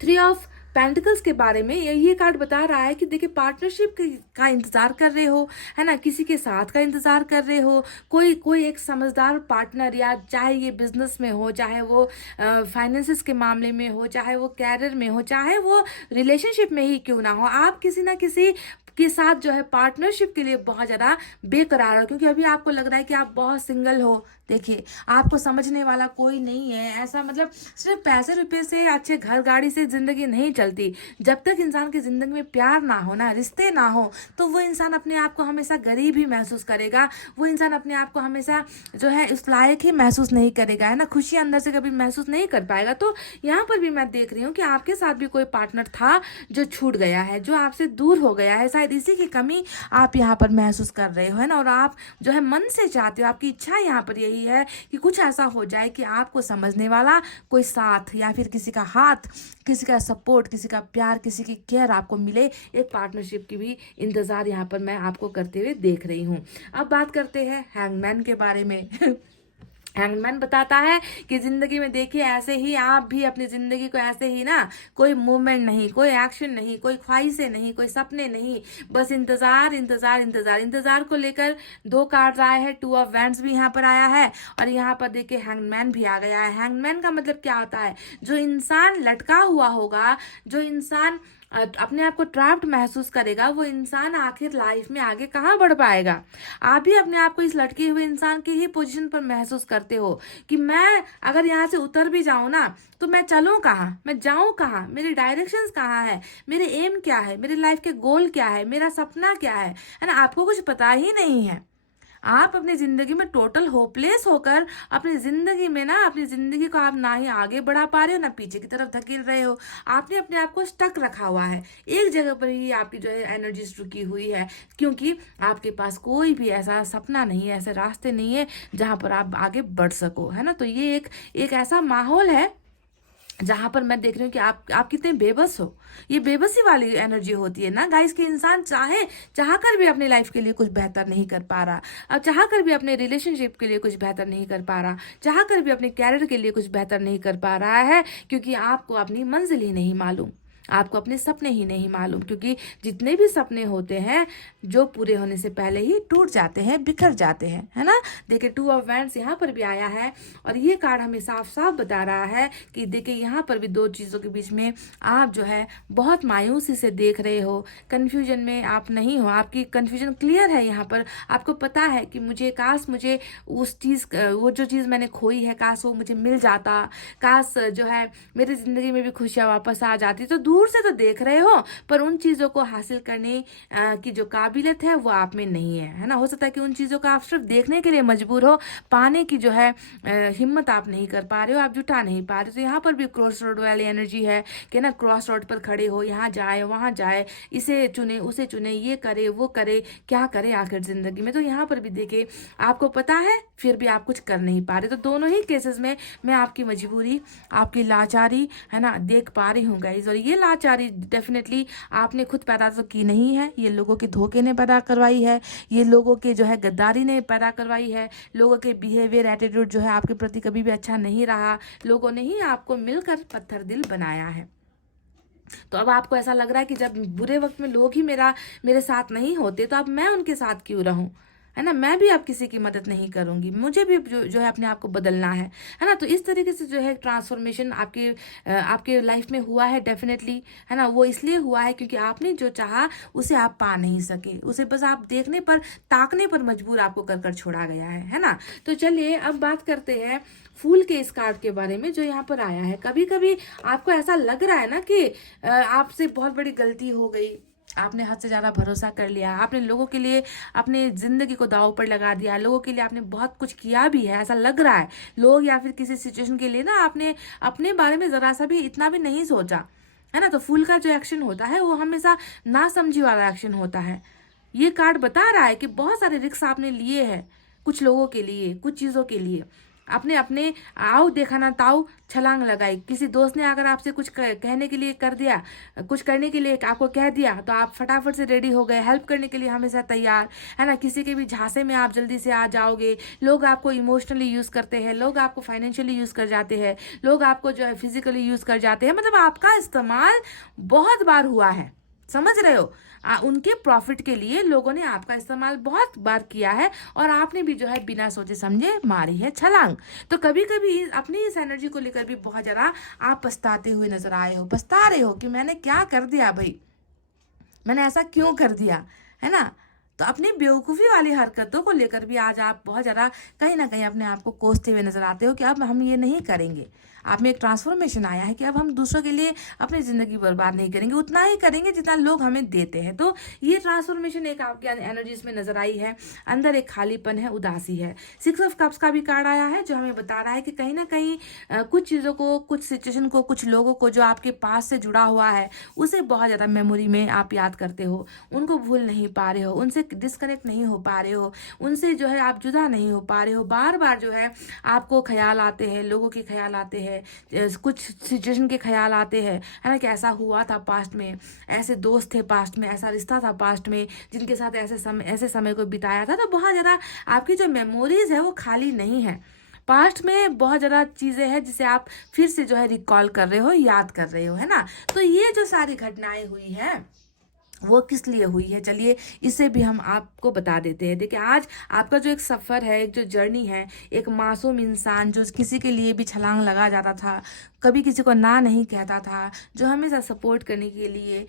3 ऑफ पेंटिकल्स के बारे में। ये कार्ड बता रहा है कि देखिए पार्टनरशिप का इंतजार कर रहे हो है ना, किसी के साथ का इंतजार कर रहे हो, कोई एक समझदार पार्टनर, या चाहे ये बिजनेस में हो, चाहे वो फाइनेंसेस के मामले में हो, चाहे वो कैरियर में हो, चाहे वो रिलेशनशिप में ही क्यों ना हो, आप किसी ना किसी के साथ जो है पार्टनरशिप के लिए बहुत ज़्यादा बेकरार हो, क्योंकि अभी आपको लग रहा है कि आप बहुत सिंगल हो। देखिए आपको समझने वाला कोई नहीं है। ऐसा मतलब सिर्फ पैसे रुपए से, अच्छे घर गाड़ी से जिंदगी नहीं चलती। जब तक इंसान की जिंदगी में प्यार ना हो ना, रिश्ते ना हो, तो वो इंसान अपने आप को हमेशा गरीब ही महसूस करेगा। वो इंसान अपने आप को हमेशा जो है इस लायक ही महसूस नहीं करेगा, है ना, खुशी अंदर से कभी महसूस नहीं कर पाएगा। तो यहाँ पर भी मैं देख रही हूँ कि आपके साथ भी कोई पार्टनर था जो छूट गया है, जो आपसे दूर हो गया है। शायद इसी की कमी आप यहाँ पर महसूस कर रहे हो, है ना। और आप जो है मन से चाहते हो, आपकी इच्छा यहाँ पर यही है कि कुछ ऐसा हो जाए कि आपको समझने वाला कोई साथ, या फिर किसी का हाथ, किसी का सपोर्ट, किसी का प्यार, किसी की केयर आपको मिले। एक पार्टनरशिप की भी इंतजार यहाँ पर मैं आपको करते हुए देख रही हूँ। अब बात करते हैं हैंगमैन के बारे में। हैंगमैन बताता है कि जिंदगी में देखिए ऐसे ही आप भी अपनी जिंदगी को ऐसे ही ना, कोई मूवमेंट नहीं, कोई एक्शन नहीं, कोई ख्वाहिशें नहीं, कोई सपने नहीं, बस इंतजार इंतजार इंतजार। इंतजार को लेकर 2 कार्ड्स आए हैं, 2 ऑफ वैंड्स भी यहाँ पर आया है, और यहाँ पर देखिए हैंगमैन भी आ गया है। हैंगमैन का मतलब क्या होता है? जो इंसान लटका हुआ होगा, जो इंसान अपने आप को ट्रैप्ड महसूस करेगा, वो इंसान आखिर लाइफ में आगे कहाँ बढ़ पाएगा। आप भी अपने आप को इस लटके हुए इंसान की ही पोजीशन पर महसूस करते हो कि मैं अगर यहाँ से उतर भी जाऊँ ना तो मैं चलूँ कहाँ, मैं जाऊँ कहाँ, मेरी डायरेक्शंस कहाँ है, मेरे एम क्या है, मेरे लाइफ के गोल क्या है, मेरा सपना क्या है ना। आपको कुछ पता ही नहीं है। आप अपनी जिंदगी में टोटल होपलेस होकर अपनी जिंदगी में ना, अपनी जिंदगी को आप ना ही आगे बढ़ा पा रहे हो ना पीछे की तरफ धकेल रहे हो। आपने अपने आप को स्टक रखा हुआ है एक जगह पर ही, आपकी जो है एनर्जी रुकी हुई है, क्योंकि आपके पास कोई भी ऐसा सपना नहीं है, ऐसे रास्ते नहीं है जहां पर आप आगे बढ़ सको, है ना। तो ये एक ऐसा माहौल है जहां पर मैं देख रही हूँ कि आप कितने बेबस हो। ये बेबसी वाली एनर्जी होती है ना गाइस, कि इंसान चाह कर भी अपनी लाइफ के लिए कुछ बेहतर नहीं कर पा रहा, और चाह कर भी अपने रिलेशनशिप के लिए कुछ बेहतर नहीं कर पा रहा, चाह कर भी अपने कैरियर के लिए कुछ बेहतर नहीं कर पा रहा है, क्योंकि आपको अपनी मंजिल ही नहीं मालूम, आपको अपने सपने ही नहीं मालूम। क्योंकि जितने भी सपने होते हैं जो पूरे होने से पहले ही टूट जाते हैं, बिखर जाते हैं, है ना। देखिए 2 ऑफ वैंड्स यहाँ पर भी आया है, और ये कार्ड हमें साफ साफ बता रहा है कि देखिए यहाँ पर भी 2 चीज़ों के बीच में आप जो है बहुत मायूसी से देख रहे हो, कन्फ्यूजन में आप नहीं हो, आपकी कन्फ्यूजन क्लियर है। यहाँ पर आपको पता है कि मुझे उस चीज़, वो जो चीज़ मैंने खोई है, काश वो मुझे मिल जाता, काश जो है मेरी ज़िंदगी में भी खुशियाँ वापस आ जाती। तो दूर से तो देख रहे हो, पर उन चीज़ों को हासिल करने की जो काबिलियत है वो आप में नहीं है ना। हो सकता है कि उन चीज़ों को आप सिर्फ देखने के लिए मजबूर हो, पाने की जो है हिम्मत आप नहीं कर पा रहे हो, आप जुटा नहीं पा रहे। तो यहाँ पर भी क्रॉस रोड वाली एनर्जी है कि ना, क्रॉस रोड पर खड़े हो, यहाँ जाए वहाँ जाए, इसे चुने उसे चुने, ये करे वो करे, क्या करे आखिर जिंदगी में। तो यहाँ पर भी देखिए आपको पता है फिर भी आप कुछ कर नहीं पा रहे। तो दोनों ही केसेस में मैं आपकी मजबूरी, आपकी लाचारी, है ना, देख पा रही हूँ गाइज। और ये लाचारी डेफिनेटली आपने खुद पैदा तो की नहीं है, ये लोगों के धोखे ने पैदा करवाई है, ये लोगों के जो है गद्दारी ने पैदा करवाई है, लोगों के बिहेवियर एटीट्यूड जो है आपके प्रति कभी भी अच्छा नहीं रहा, लोगों ने ही आपको मिलकर पत्थर दिल बनाया है। तो अब आपको ऐसा लग रहा है कि जब बुरे वक्त में लोग ही मेरे साथ नहीं होते तो अब मैं उनके साथ क्यों रहूं, है ना। मैं भी अब किसी की मदद नहीं करूंगी, मुझे भी जो है अपने आप को बदलना है ना। तो इस तरीके से जो है ट्रांसफॉर्मेशन आपके लाइफ में हुआ है डेफिनेटली, है ना। वो इसलिए हुआ है क्योंकि आपने जो चाहा उसे आप पा नहीं सके, उसे बस आप देखने पर, ताकने पर मजबूर आपको कर छोड़ा गया है ना। तो चलिए अब बात करते हैं फूल के इस कार्ड के बारे में जो यहाँ पर आया है। कभी कभी आपको ऐसा लग रहा है ना कि आपसे बहुत बड़ी गलती हो गई, आपने हद से ज़्यादा भरोसा कर लिया, आपने लोगों के लिए अपनी ज़िंदगी को दांव पर लगा दिया, लोगों के लिए आपने बहुत कुछ किया भी है, ऐसा लग रहा है। लोग या फिर किसी सिचुएशन के लिए ना आपने अपने बारे में ज़रा सा भी इतना भी नहीं सोचा, है ना। तो फूल का जो एक्शन होता है वो हमेशा ना समझी वाला एक्शन होता है। ये कार्ड बता रहा है कि बहुत सारे रिस्क आपने लिए हैं कुछ लोगों के लिए, कुछ चीज़ों के लिए। आपने अपने आओ देखा ना ताऊ छलांग लगाई। किसी दोस्त ने अगर आपसे कुछ कहने के लिए कर दिया, कुछ करने के लिए आपको कह दिया, तो आप फटाफट से रेडी हो गए, हेल्प करने के लिए हमेशा तैयार, है ना। किसी के भी झांसे में आप जल्दी से आ जाओगे। लोग आपको इमोशनली यूज़ करते हैं, लोग आपको फाइनेंशियली यूज़ कर जाते हैं, लोग आपको जो है फिजिकली यूज़ कर जाते हैं। मतलब आपका इस्तेमाल बहुत बार हुआ है, समझ रहे हो। उनके प्रॉफिट के लिए लोगों ने आपका इस्तेमाल बहुत बार किया है, और आपने भी जो है बिना सोचे समझे मारी है छलांग। तो कभी कभी अपनी इस एनर्जी को लेकर भी बहुत ज़्यादा आप पछताते हुए नजर आए हो, पछता रहे हो कि मैंने क्या कर दिया भाई, मैंने ऐसा क्यों कर दिया, है ना। तो अपनी बेवकूफ़ी वाली हरकतों को लेकर भी आज आप बहुत ज़्यादा कहीं ना कहीं अपने आप को कोसते हुए नजर आते हो कि अब हम ये नहीं करेंगे। आप में एक ट्रांसफॉर्मेशन आया है कि अब हम दूसरों के लिए अपनी ज़िंदगी बर्बाद नहीं करेंगे, उतना ही करेंगे जितना लोग हमें देते हैं। तो ये ट्रांसफॉर्मेशन एक आपके एनर्जीज में नजर आई है, अंदर एक खालीपन है, उदासी है। 6 ऑफ कप्स का भी कार्ड आया है जो हमें बता रहा है कि कहीं ना कहीं कुछ चीज़ों को, कुछ सिचुएशन को, कुछ लोगों को जो आपके पास से जुड़ा हुआ है उसे बहुत ज़्यादा मेमोरी में आप याद करते हो, उनको भूल नहीं पा रहे हो, उनसे डिस्कनेक्ट नहीं हो पा रहे हो, उनसे जो है आप जुदा नहीं हो पा रहे हो। बार बार जो है आपको ख्याल आते हैं, लोगों के ख्याल आते हैं, कुछ सिचुएशन के ख्याल आते हैं, है ना, कि ऐसा हुआ था पास्ट में, ऐसे दोस्त थे पास्ट में, ऐसा रिश्ता था पास्ट में जिनके साथ ऐसे समय को बिताया था। तो बहुत ज़्यादा आपकी जो मेमोरीज है वो खाली नहीं है, पास्ट में बहुत ज़्यादा चीज़ें हैं जिसे आप फिर से जो है रिकॉल कर रहे हो, याद कर रहे हो, है ना। तो ये जो सारी घटनाएं हुई है वो किस लिए हुई है, चलिए इसे भी हम आपको बता देते हैं। देखिए, आज आपका जो एक सफ़र है, एक जो जर्नी है, एक मासूम इंसान जो किसी के लिए भी छलांग लगा जाता था, कभी किसी को ना नहीं कहता था, जो हमेशा सपोर्ट करने के लिए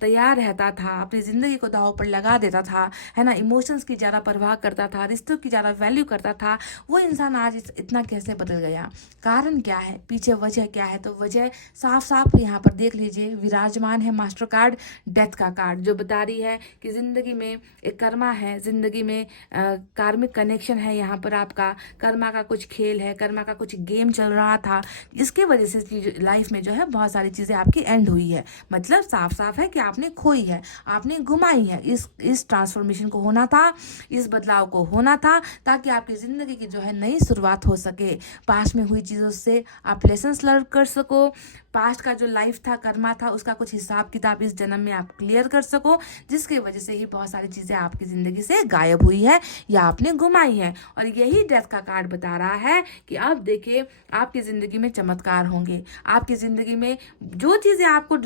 तैयार रहता था, अपनी ज़िंदगी को दांव पर लगा देता था, है ना, इमोशंस की ज़्यादा परवाह करता था, रिश्तों की ज़्यादा वैल्यू करता था, वो इंसान आज इतना कैसे बदल गया? कारण क्या है, पीछे वजह क्या है? तो वजह साफ साफ यहाँ पर देख लीजिए, विराजमान है मास्टर कार्ड, डेथ का कार्ड, जो बता रही है कि ज़िंदगी में एक कर्मा है, ज़िंदगी में कार्मिक कनेक्शन है, यहाँ पर आपका कर्मा का कुछ खेल है, कर्मा का कुछ गेम चल रहा था, इसके वजह से लाइफ में जो है बहुत सारी चीज़ें आपकी एंड हुई है। मतलब साफ साफ है कि आपने खोई है, आपने गुमाई है। इस ट्रांसफॉर्मेशन को होना था, इस बदलाव को होना था, ताकि आपकी ज़िंदगी की जो है नई शुरुआत हो सके। पास्ट में हुई चीज़ों से आप लेसन्स लर्न कर सको, पास्ट का जो लाइफ था, कर्मा था, उसका कुछ हिसाब किताब इस जन्म में आप क्लियर कर सको, जिसकी वजह से ही बहुत सारी चीज़ें आपकी ज़िंदगी से गायब हुई है या आपने गुमाई है। और यही डेथ का कार्ड बता रहा है कि अब देखिए, आपकी ज़िंदगी में चमत्कार होंगे। आपकी ज़िंदगी में जो चीज़ें आपको आप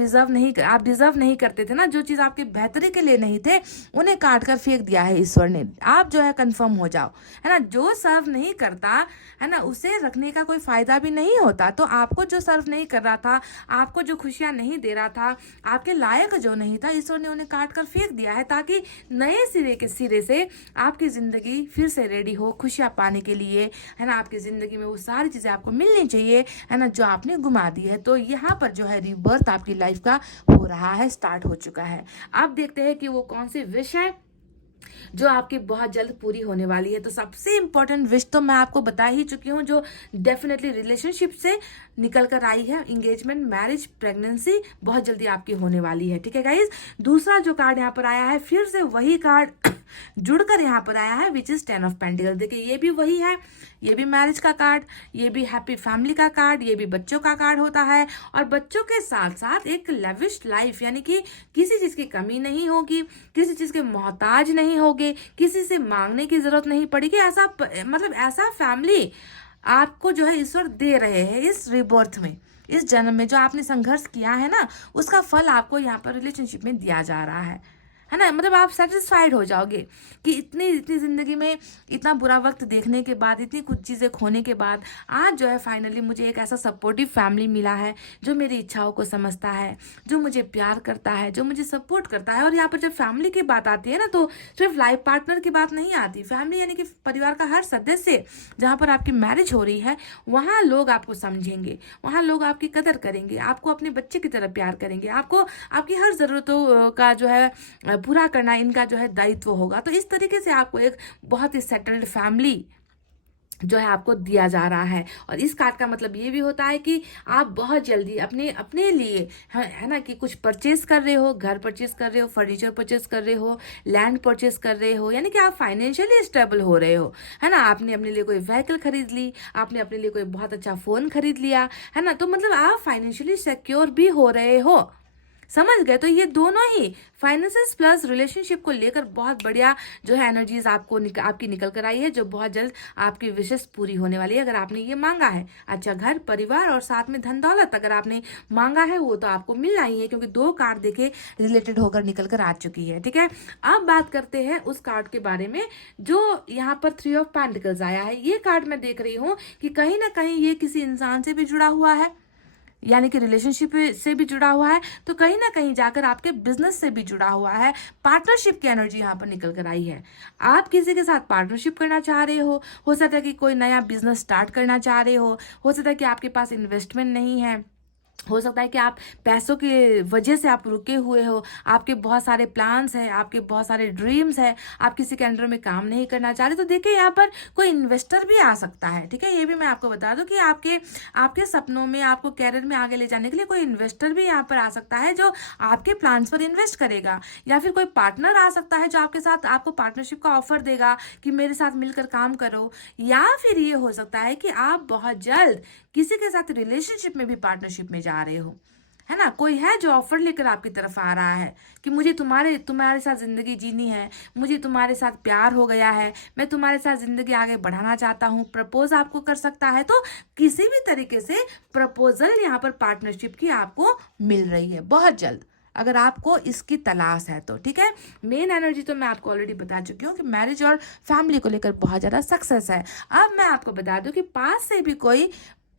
डिज़र्व नहीं करते थे ना, जो चीज़ आपके बेहतरी के लिए नहीं थे, उन्हें काट कर फेंक दिया है ईश्वर ने। आप जो है कन्फर्म हो जाओ, है ना। जो सर्व नहीं करता है ना, उसे रखने का कोई फ़ायदा भी नहीं होता। तो आपको जो सर्व नहीं कर रहा था, आपको जो खुशियाँ नहीं दे रहा था, आपके लायक जो नहीं था, ईश्वर ने उन्हें काट कर फेंक दिया है, ताकि नए सिरे से आपकी ज़िंदगी फिर से रेडी हो खुशियाँ पाने के लिए, है ना। आपकी ज़िंदगी में वो सारी चीज़ें आपको मिलनी चाहिए, है ना, जो आपने गुमा दी है। तो यहाँ पर जो है रीबर्थ आपकी लाइफ का हो रहा है, स्टार्ट हो चुका है। अब देखते हैं कि वो कौन सी विश है जो आपकी बहुत जल्द पूरी होने वाली है। तो सबसे इंपॉर्टेंट विश तो मैं आपको बता ही चुकी हूँ, जो डेफिनेटली रिलेशनशिप से निकल कर आई है। इंगेजमेंट, मैरिज, प्रेगनेंसी बहुत जल्दी आपकी होने वाली है, ठीक है गाइज। दूसरा जो कार्ड यहाँ पर आया है, फिर से वही कार्ड जुड़कर यहाँ पर आया है, विच इज 10 ऑफ पेंटिकल। देखिए, ये भी वही है, ये भी मैरिज का कार्ड, ये भी हैप्पी फैमिली का कार्ड, ये भी बच्चों का कार्ड होता है। और बच्चों के साथ साथ एक लेविश लाइफ, यानी कि किसी चीज़ की कमी नहीं होगी, किसी चीज़ के मोहताज नहीं होगे, किसी से मांगने की जरूरत नहीं पड़ेगी। ऐसा मतलब ऐसा फैमिली आपको जो है ईश्वर दे रहे हैं इस रिबर्थ में, इस जन्म में। जो आपने संघर्ष किया है ना, उसका फल आपको यहाँ पर रिलेशनशिप में दिया जा रहा है ना। मतलब आप सेटिस्फाइड हो जाओगे कि इतनी इतनी ज़िंदगी में इतना बुरा वक्त देखने के बाद, इतनी कुछ चीज़ें खोने के बाद, आज जो है फाइनली मुझे एक ऐसा सपोर्टिव फैमिली मिला है, जो मेरी इच्छाओं को समझता है, जो मुझे प्यार करता है, जो मुझे सपोर्ट करता है। और यहाँ पर जब फैमिली की बात आती है ना, तो सिर्फ लाइफ पार्टनर की बात नहीं आती। फैमिली यानी कि परिवार का हर सदस्य, जहाँ पर आपकी मैरिज हो रही है, वहाँ लोग आपको समझेंगे, वहाँ लोग आपकी कदर करेंगे, आपको अपने बच्चे की तरह प्यार करेंगे, आपको आपकी हर ज़रूरतों का जो है पूरा करना इनका जो है दायित्व होगा। तो इस तरीके से आपको एक बहुत ही सेटल्ड फैमिली जो है आपको दिया जा रहा है। और इस कार्ड का मतलब ये भी होता है कि आप बहुत जल्दी अपने अपने लिए है ना, कि कुछ परचेस कर रहे हो, घर परचेस कर रहे हो, फर्नीचर परचेस कर रहे हो, लैंड परचेस कर रहे हो, यानी कि आप फाइनेंशियली स्टेबल हो रहे हो, है ना। आपने अपने लिए कोई व्हीकल खरीद ली, आपने अपने लिए कोई बहुत अच्छा फ़ोन खरीद लिया, है ना। तो मतलब आप फाइनेंशियली सिक्योर भी हो रहे हो, समझ गए। तो ये दोनों ही फाइनेंसेस प्लस रिलेशनशिप को लेकर बहुत बढ़िया जो है एनर्जीज आपकी निकल कर आई है, जो बहुत जल्द आपकी विशेष पूरी होने वाली है। अगर आपने ये मांगा है, अच्छा घर परिवार और साथ में धन दौलत अगर आपने मांगा है, वो तो आपको मिलना ही है, क्योंकि दो कार्ड देखे रिलेटेड होकर निकल कर आ चुकी है, ठीक है। अब बात करते हैं उस कार्ड के बारे में जो यहाँ पर 3 ऑफ पेंटिकल्स आया है। ये कार्ड मैं देख रही हूँ कि कहीं ना कहीं ये किसी इंसान से भी जुड़ा हुआ है, यानी कि रिलेशनशिप से भी जुड़ा हुआ है, तो कहीं ना कहीं जाकर आपके बिजनेस से भी जुड़ा हुआ है। पार्टनरशिप की एनर्जी यहाँ पर निकल कर आई है। आप किसी के साथ पार्टनरशिप करना चाह रहे हो सकता है कि कोई नया बिजनेस स्टार्ट करना चाह रहे हो सकता है कि आपके पास इन्वेस्टमेंट नहीं है, हो सकता है कि आप पैसों की वजह से आप रुके हुए हो, आपके बहुत सारे प्लान्स हैं, आपके बहुत सारे ड्रीम्स हैं, आप किसी के अंडर में काम नहीं करना चाह रहे। तो देखिए, यहाँ पर कोई इन्वेस्टर भी आ सकता है, ठीक है। ये भी मैं आपको बता दूं कि आपके सपनों में, आपको कैरियर में आगे ले जाने के लिए कोई इन्वेस्टर भी यहाँ पर आ सकता है, जो आपके प्लान्स पर इन्वेस्ट करेगा। या फिर कोई पार्टनर आ सकता है जो आपके साथ आपको पार्टनरशिप का ऑफर देगा कि मेरे साथ मिलकर काम करो। या फिर ये हो सकता है कि आप बहुत जल्द किसी के साथ रिलेशनशिप में भी पार्टनरशिप में जा रहे हो, है ना। कोई है जो ऑफर लेकर आपकी तरफ आ रहा है कि मुझे तुम्हारे साथ जिंदगी जीनी है, मुझे तुम्हारे साथ प्यार हो गया है, मैं तुम्हारे साथ जिंदगी आगे बढ़ाना चाहता हूँ, प्रपोज आपको कर सकता है। तो किसी भी तरीके से प्रपोजल यहाँ पर पार्टनरशिप की आपको मिल रही है बहुत जल्द, अगर आपको इसकी तलाश है तो, ठीक है। मेन एनर्जी तो मैं आपको ऑलरेडी बता चुकी हूँ कि मैरिज और फैमिली को लेकर बहुत ज़्यादा सक्सेस है। अब मैं आपको बता दूँ कि पास से भी कोई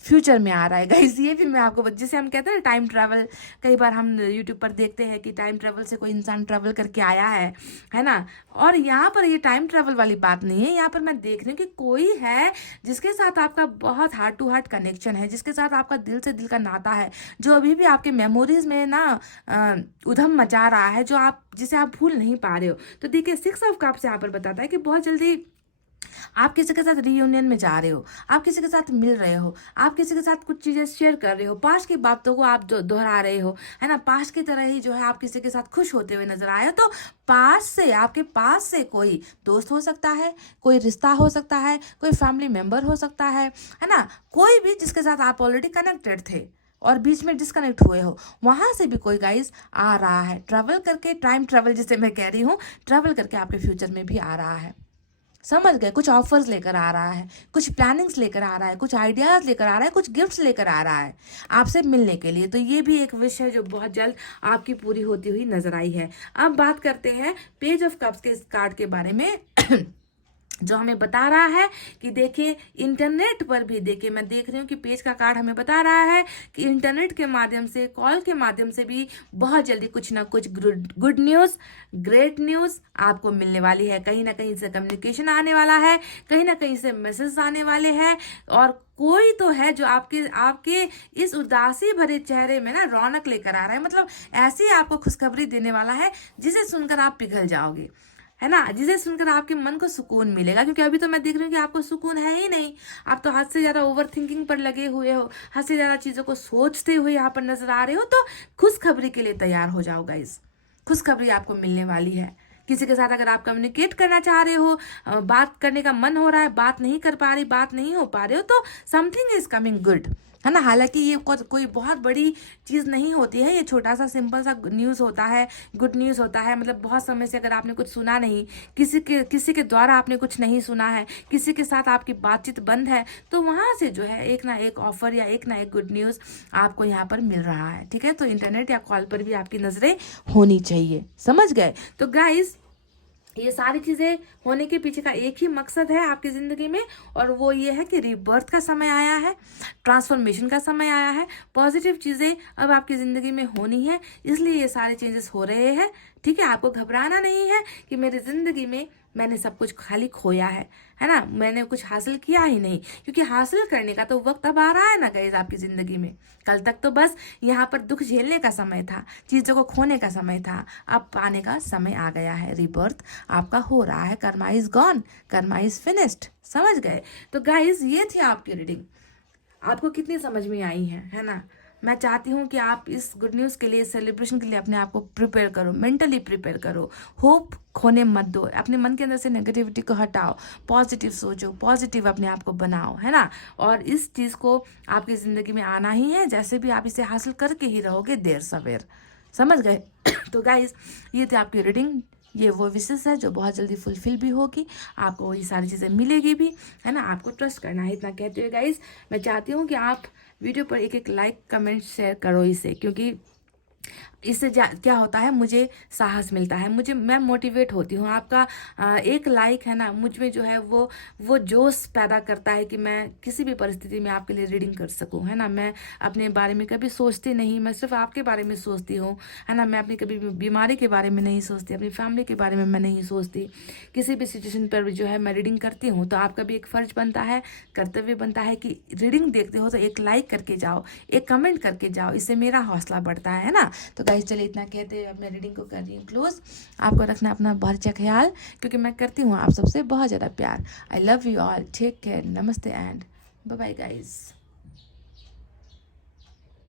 फ्यूचर में आ रहा है गाइस, ये भी मैं आपको, जिसे हम कहते हैं ना टाइम ट्रैवल, कई बार हम यूट्यूब पर देखते हैं कि टाइम ट्रैवल से कोई इंसान ट्रैवल करके आया है ना। और यहाँ पर ये टाइम ट्रैवल वाली बात नहीं है, यहाँ पर मैं देख रही हूँ कि कोई है जिसके साथ आपका बहुत हार्ट टू हार्ट कनेक्शन है, जिसके साथ आपका दिल से दिल का नाता है, जो अभी भी आपके मेमोरीज में ना उधम मचा रहा है, जो आप, जिसे आप भूल नहीं पा रहे हो। तो देखिए 6 ऑफ कप्स यहाँ पर बताता है कि बहुत जल्दी आप किसी के साथ रियूनियन में जा रहे हो, आप किसी के साथ मिल रहे हो, आप किसी के साथ कुछ चीज़ें शेयर कर रहे हो, पास्ट की बातों को आप दोहरा रहे हो, है ना। पास्ट की तरह ही जो है आप किसी के साथ खुश होते हुए नजर आए हो। तो पास से, आपके पास से कोई दोस्त हो सकता है, कोई रिश्ता हो सकता है, कोई फैमिली मेंबर हो सकता है ना, कोई भी जिसके साथ आप ऑलरेडी कनेक्टेड थे और बीच में डिस्कनेक्ट हुए हो, वहां से भी कोई गाइस आ रहा है ट्रैवल करके, टाइम ट्रैवल जिसे मैं कह रही हूँ, ट्रैवल करके आपके फ्यूचर में भी आ रहा है। समझ गए, कुछ ऑफर्स लेकर आ रहा है, कुछ प्लानिंग्स लेकर आ रहा है, कुछ आइडियाज लेकर आ रहा है, कुछ गिफ्ट्स लेकर आ रहा है आपसे मिलने के लिए। तो ये भी एक विश है जो बहुत जल्द आपकी पूरी होती हुई नजर आई है। अब बात करते हैं पेज ऑफ कप्स के इस कार्ड के बारे में जो हमें बता रहा है कि देखिए इंटरनेट पर भी, देखिए मैं देख रही हूँ कि पेज का कार्ड हमें बता रहा है कि इंटरनेट के माध्यम से, कॉल के माध्यम से भी बहुत जल्दी कुछ ना कुछ गुड न्यूज़, ग्रेट न्यूज़ आपको मिलने वाली है। कहीं ना कहीं से कम्युनिकेशन आने वाला है, कहीं ना कहीं से मैसेज आने वाले हैं, और कोई तो है जो आपके इस उदासी भरे चेहरे में ना रौनक लेकर आ रहा है। मतलब ऐसी आपको खुशखबरी देने वाला है जिसे सुनकर आप पिघल जाओगे, है ना, जिसे सुनकर आपके मन को सुकून मिलेगा। क्योंकि अभी तो मैं देख रही हूँ कि आपको सुकून है ही नहीं, आप तो हद से ज्यादा ओवर थिंकिंग पर लगे हुए हो, हद से ज्यादा चीजों को सोचते हुए यहाँ पर नजर आ रहे हो। तो खुशखबरी के लिए तैयार हो जाओ गाइस, खुशखबरी आपको मिलने वाली है। किसी के साथ अगर आप कम्युनिकेट करना चाह रहे हो, बात करने का मन हो रहा है, बात नहीं कर पा रही, बात नहीं हो पा रहे हो, तो समथिंग इज कमिंग गुड, है ना। हालांकि ये कोई बहुत बड़ी चीज़ नहीं होती है, ये छोटा सा सिंपल सा न्यूज़ होता है, गुड न्यूज़ होता है। मतलब बहुत समय से अगर आपने कुछ सुना नहीं, किसी के द्वारा आपने कुछ नहीं सुना है, किसी के साथ आपकी बातचीत बंद है, तो वहाँ से जो है एक ना एक ऑफर या एक ना एक गुड न्यूज़ आपको यहाँ पर मिल रहा है, ठीक है। तो इंटरनेट या कॉल पर भी आपकी नज़रें होनी चाहिए, समझ गए। तो गाइस ये सारी चीज़ें होने के पीछे का एक ही मकसद है आपकी ज़िंदगी में, और वो ये है कि रीबर्थ का समय आया है, ट्रांसफॉर्मेशन का समय आया है, पॉजिटिव चीज़ें अब आपकी ज़िंदगी में होनी है, इसलिए ये सारे चेंजेस हो रहे हैं, ठीक है। आपको घबराना नहीं है कि मेरी ज़िंदगी में मैंने सब कुछ खाली खोया है ना, मैंने कुछ हासिल किया ही नहीं। क्योंकि हासिल करने का तो वक्त अब आ रहा है ना गाइस आपकी ज़िंदगी में। कल तक तो बस यहाँ पर दुख झेलने का समय था, चीज़ों को खोने का समय था, अब पाने का समय आ गया है। रीबर्थ आपका हो रहा है, Karma is gone, Karma is finished, समझ गए। तो गाइस ये थी आपकी रीडिंग, आपको कितनी समझ में आई है ना। मैं चाहती हूँ कि आप इस गुड न्यूज़ के लिए, सेलिब्रेशन के लिए अपने आप को प्रिपेयर करो, मेंटली प्रिपेयर करो, होप खोने मत दो, अपने मन के अंदर से नेगेटिविटी को हटाओ, पॉजिटिव सोचो, पॉजिटिव अपने आप को बनाओ, है ना। और इस चीज़ को आपकी ज़िंदगी में आना ही है, जैसे भी आप इसे हासिल करके ही रहोगे देर सवेर, समझ गए। तो गाइज ये थी आपकी रीडिंग, ये वो विशेष है जो बहुत जल्दी फुलफिल भी होगी, आपको ये सारी चीज़ें मिलेगी भी, है ना। आपको ट्रस्ट करना है, इतना कहते हुए गाइज मैं चाहती हूँ कि आप वीडियो पर एक एक लाइक कमेंट शेयर करो इसे, क्योंकि इससे क्या होता है, मुझे साहस मिलता है, मैं मोटिवेट होती हूँ। आपका एक लाइक है ना, मुझ में जो है वो जोश पैदा करता है कि मैं किसी भी परिस्थिति में आपके लिए रीडिंग कर सकूँ, है ना। मैं अपने बारे में कभी सोचती नहीं, मैं सिर्फ आपके बारे में सोचती हूँ, है ना। मैं अपनी कभी बीमारी के बारे में नहीं सोचती, अपनी फैमिली के बारे में मैं नहीं सोचती। किसी भी सिचुएशन पर जो है मैं रीडिंग करती हूँ, तो आपका भी एक फ़र्ज बनता है, कर्तव्य बनता है कि रीडिंग देखते हो तो एक लाइक करके जाओ, एक कमेंट करके जाओ, इससे मेरा हौसला बढ़ता है ना। तो गाइस चलिए इतना कहते हुए अब मैं रीडिंग को कर रही हूँ क्लोज। आपको रखना अपना बहुत अच्छा ख्याल, क्योंकि मैं करती हूँ आप सबसे बहुत ज़्यादा प्यार। I love you all, take care, नमस्ते एंड बाय बाय गाइस।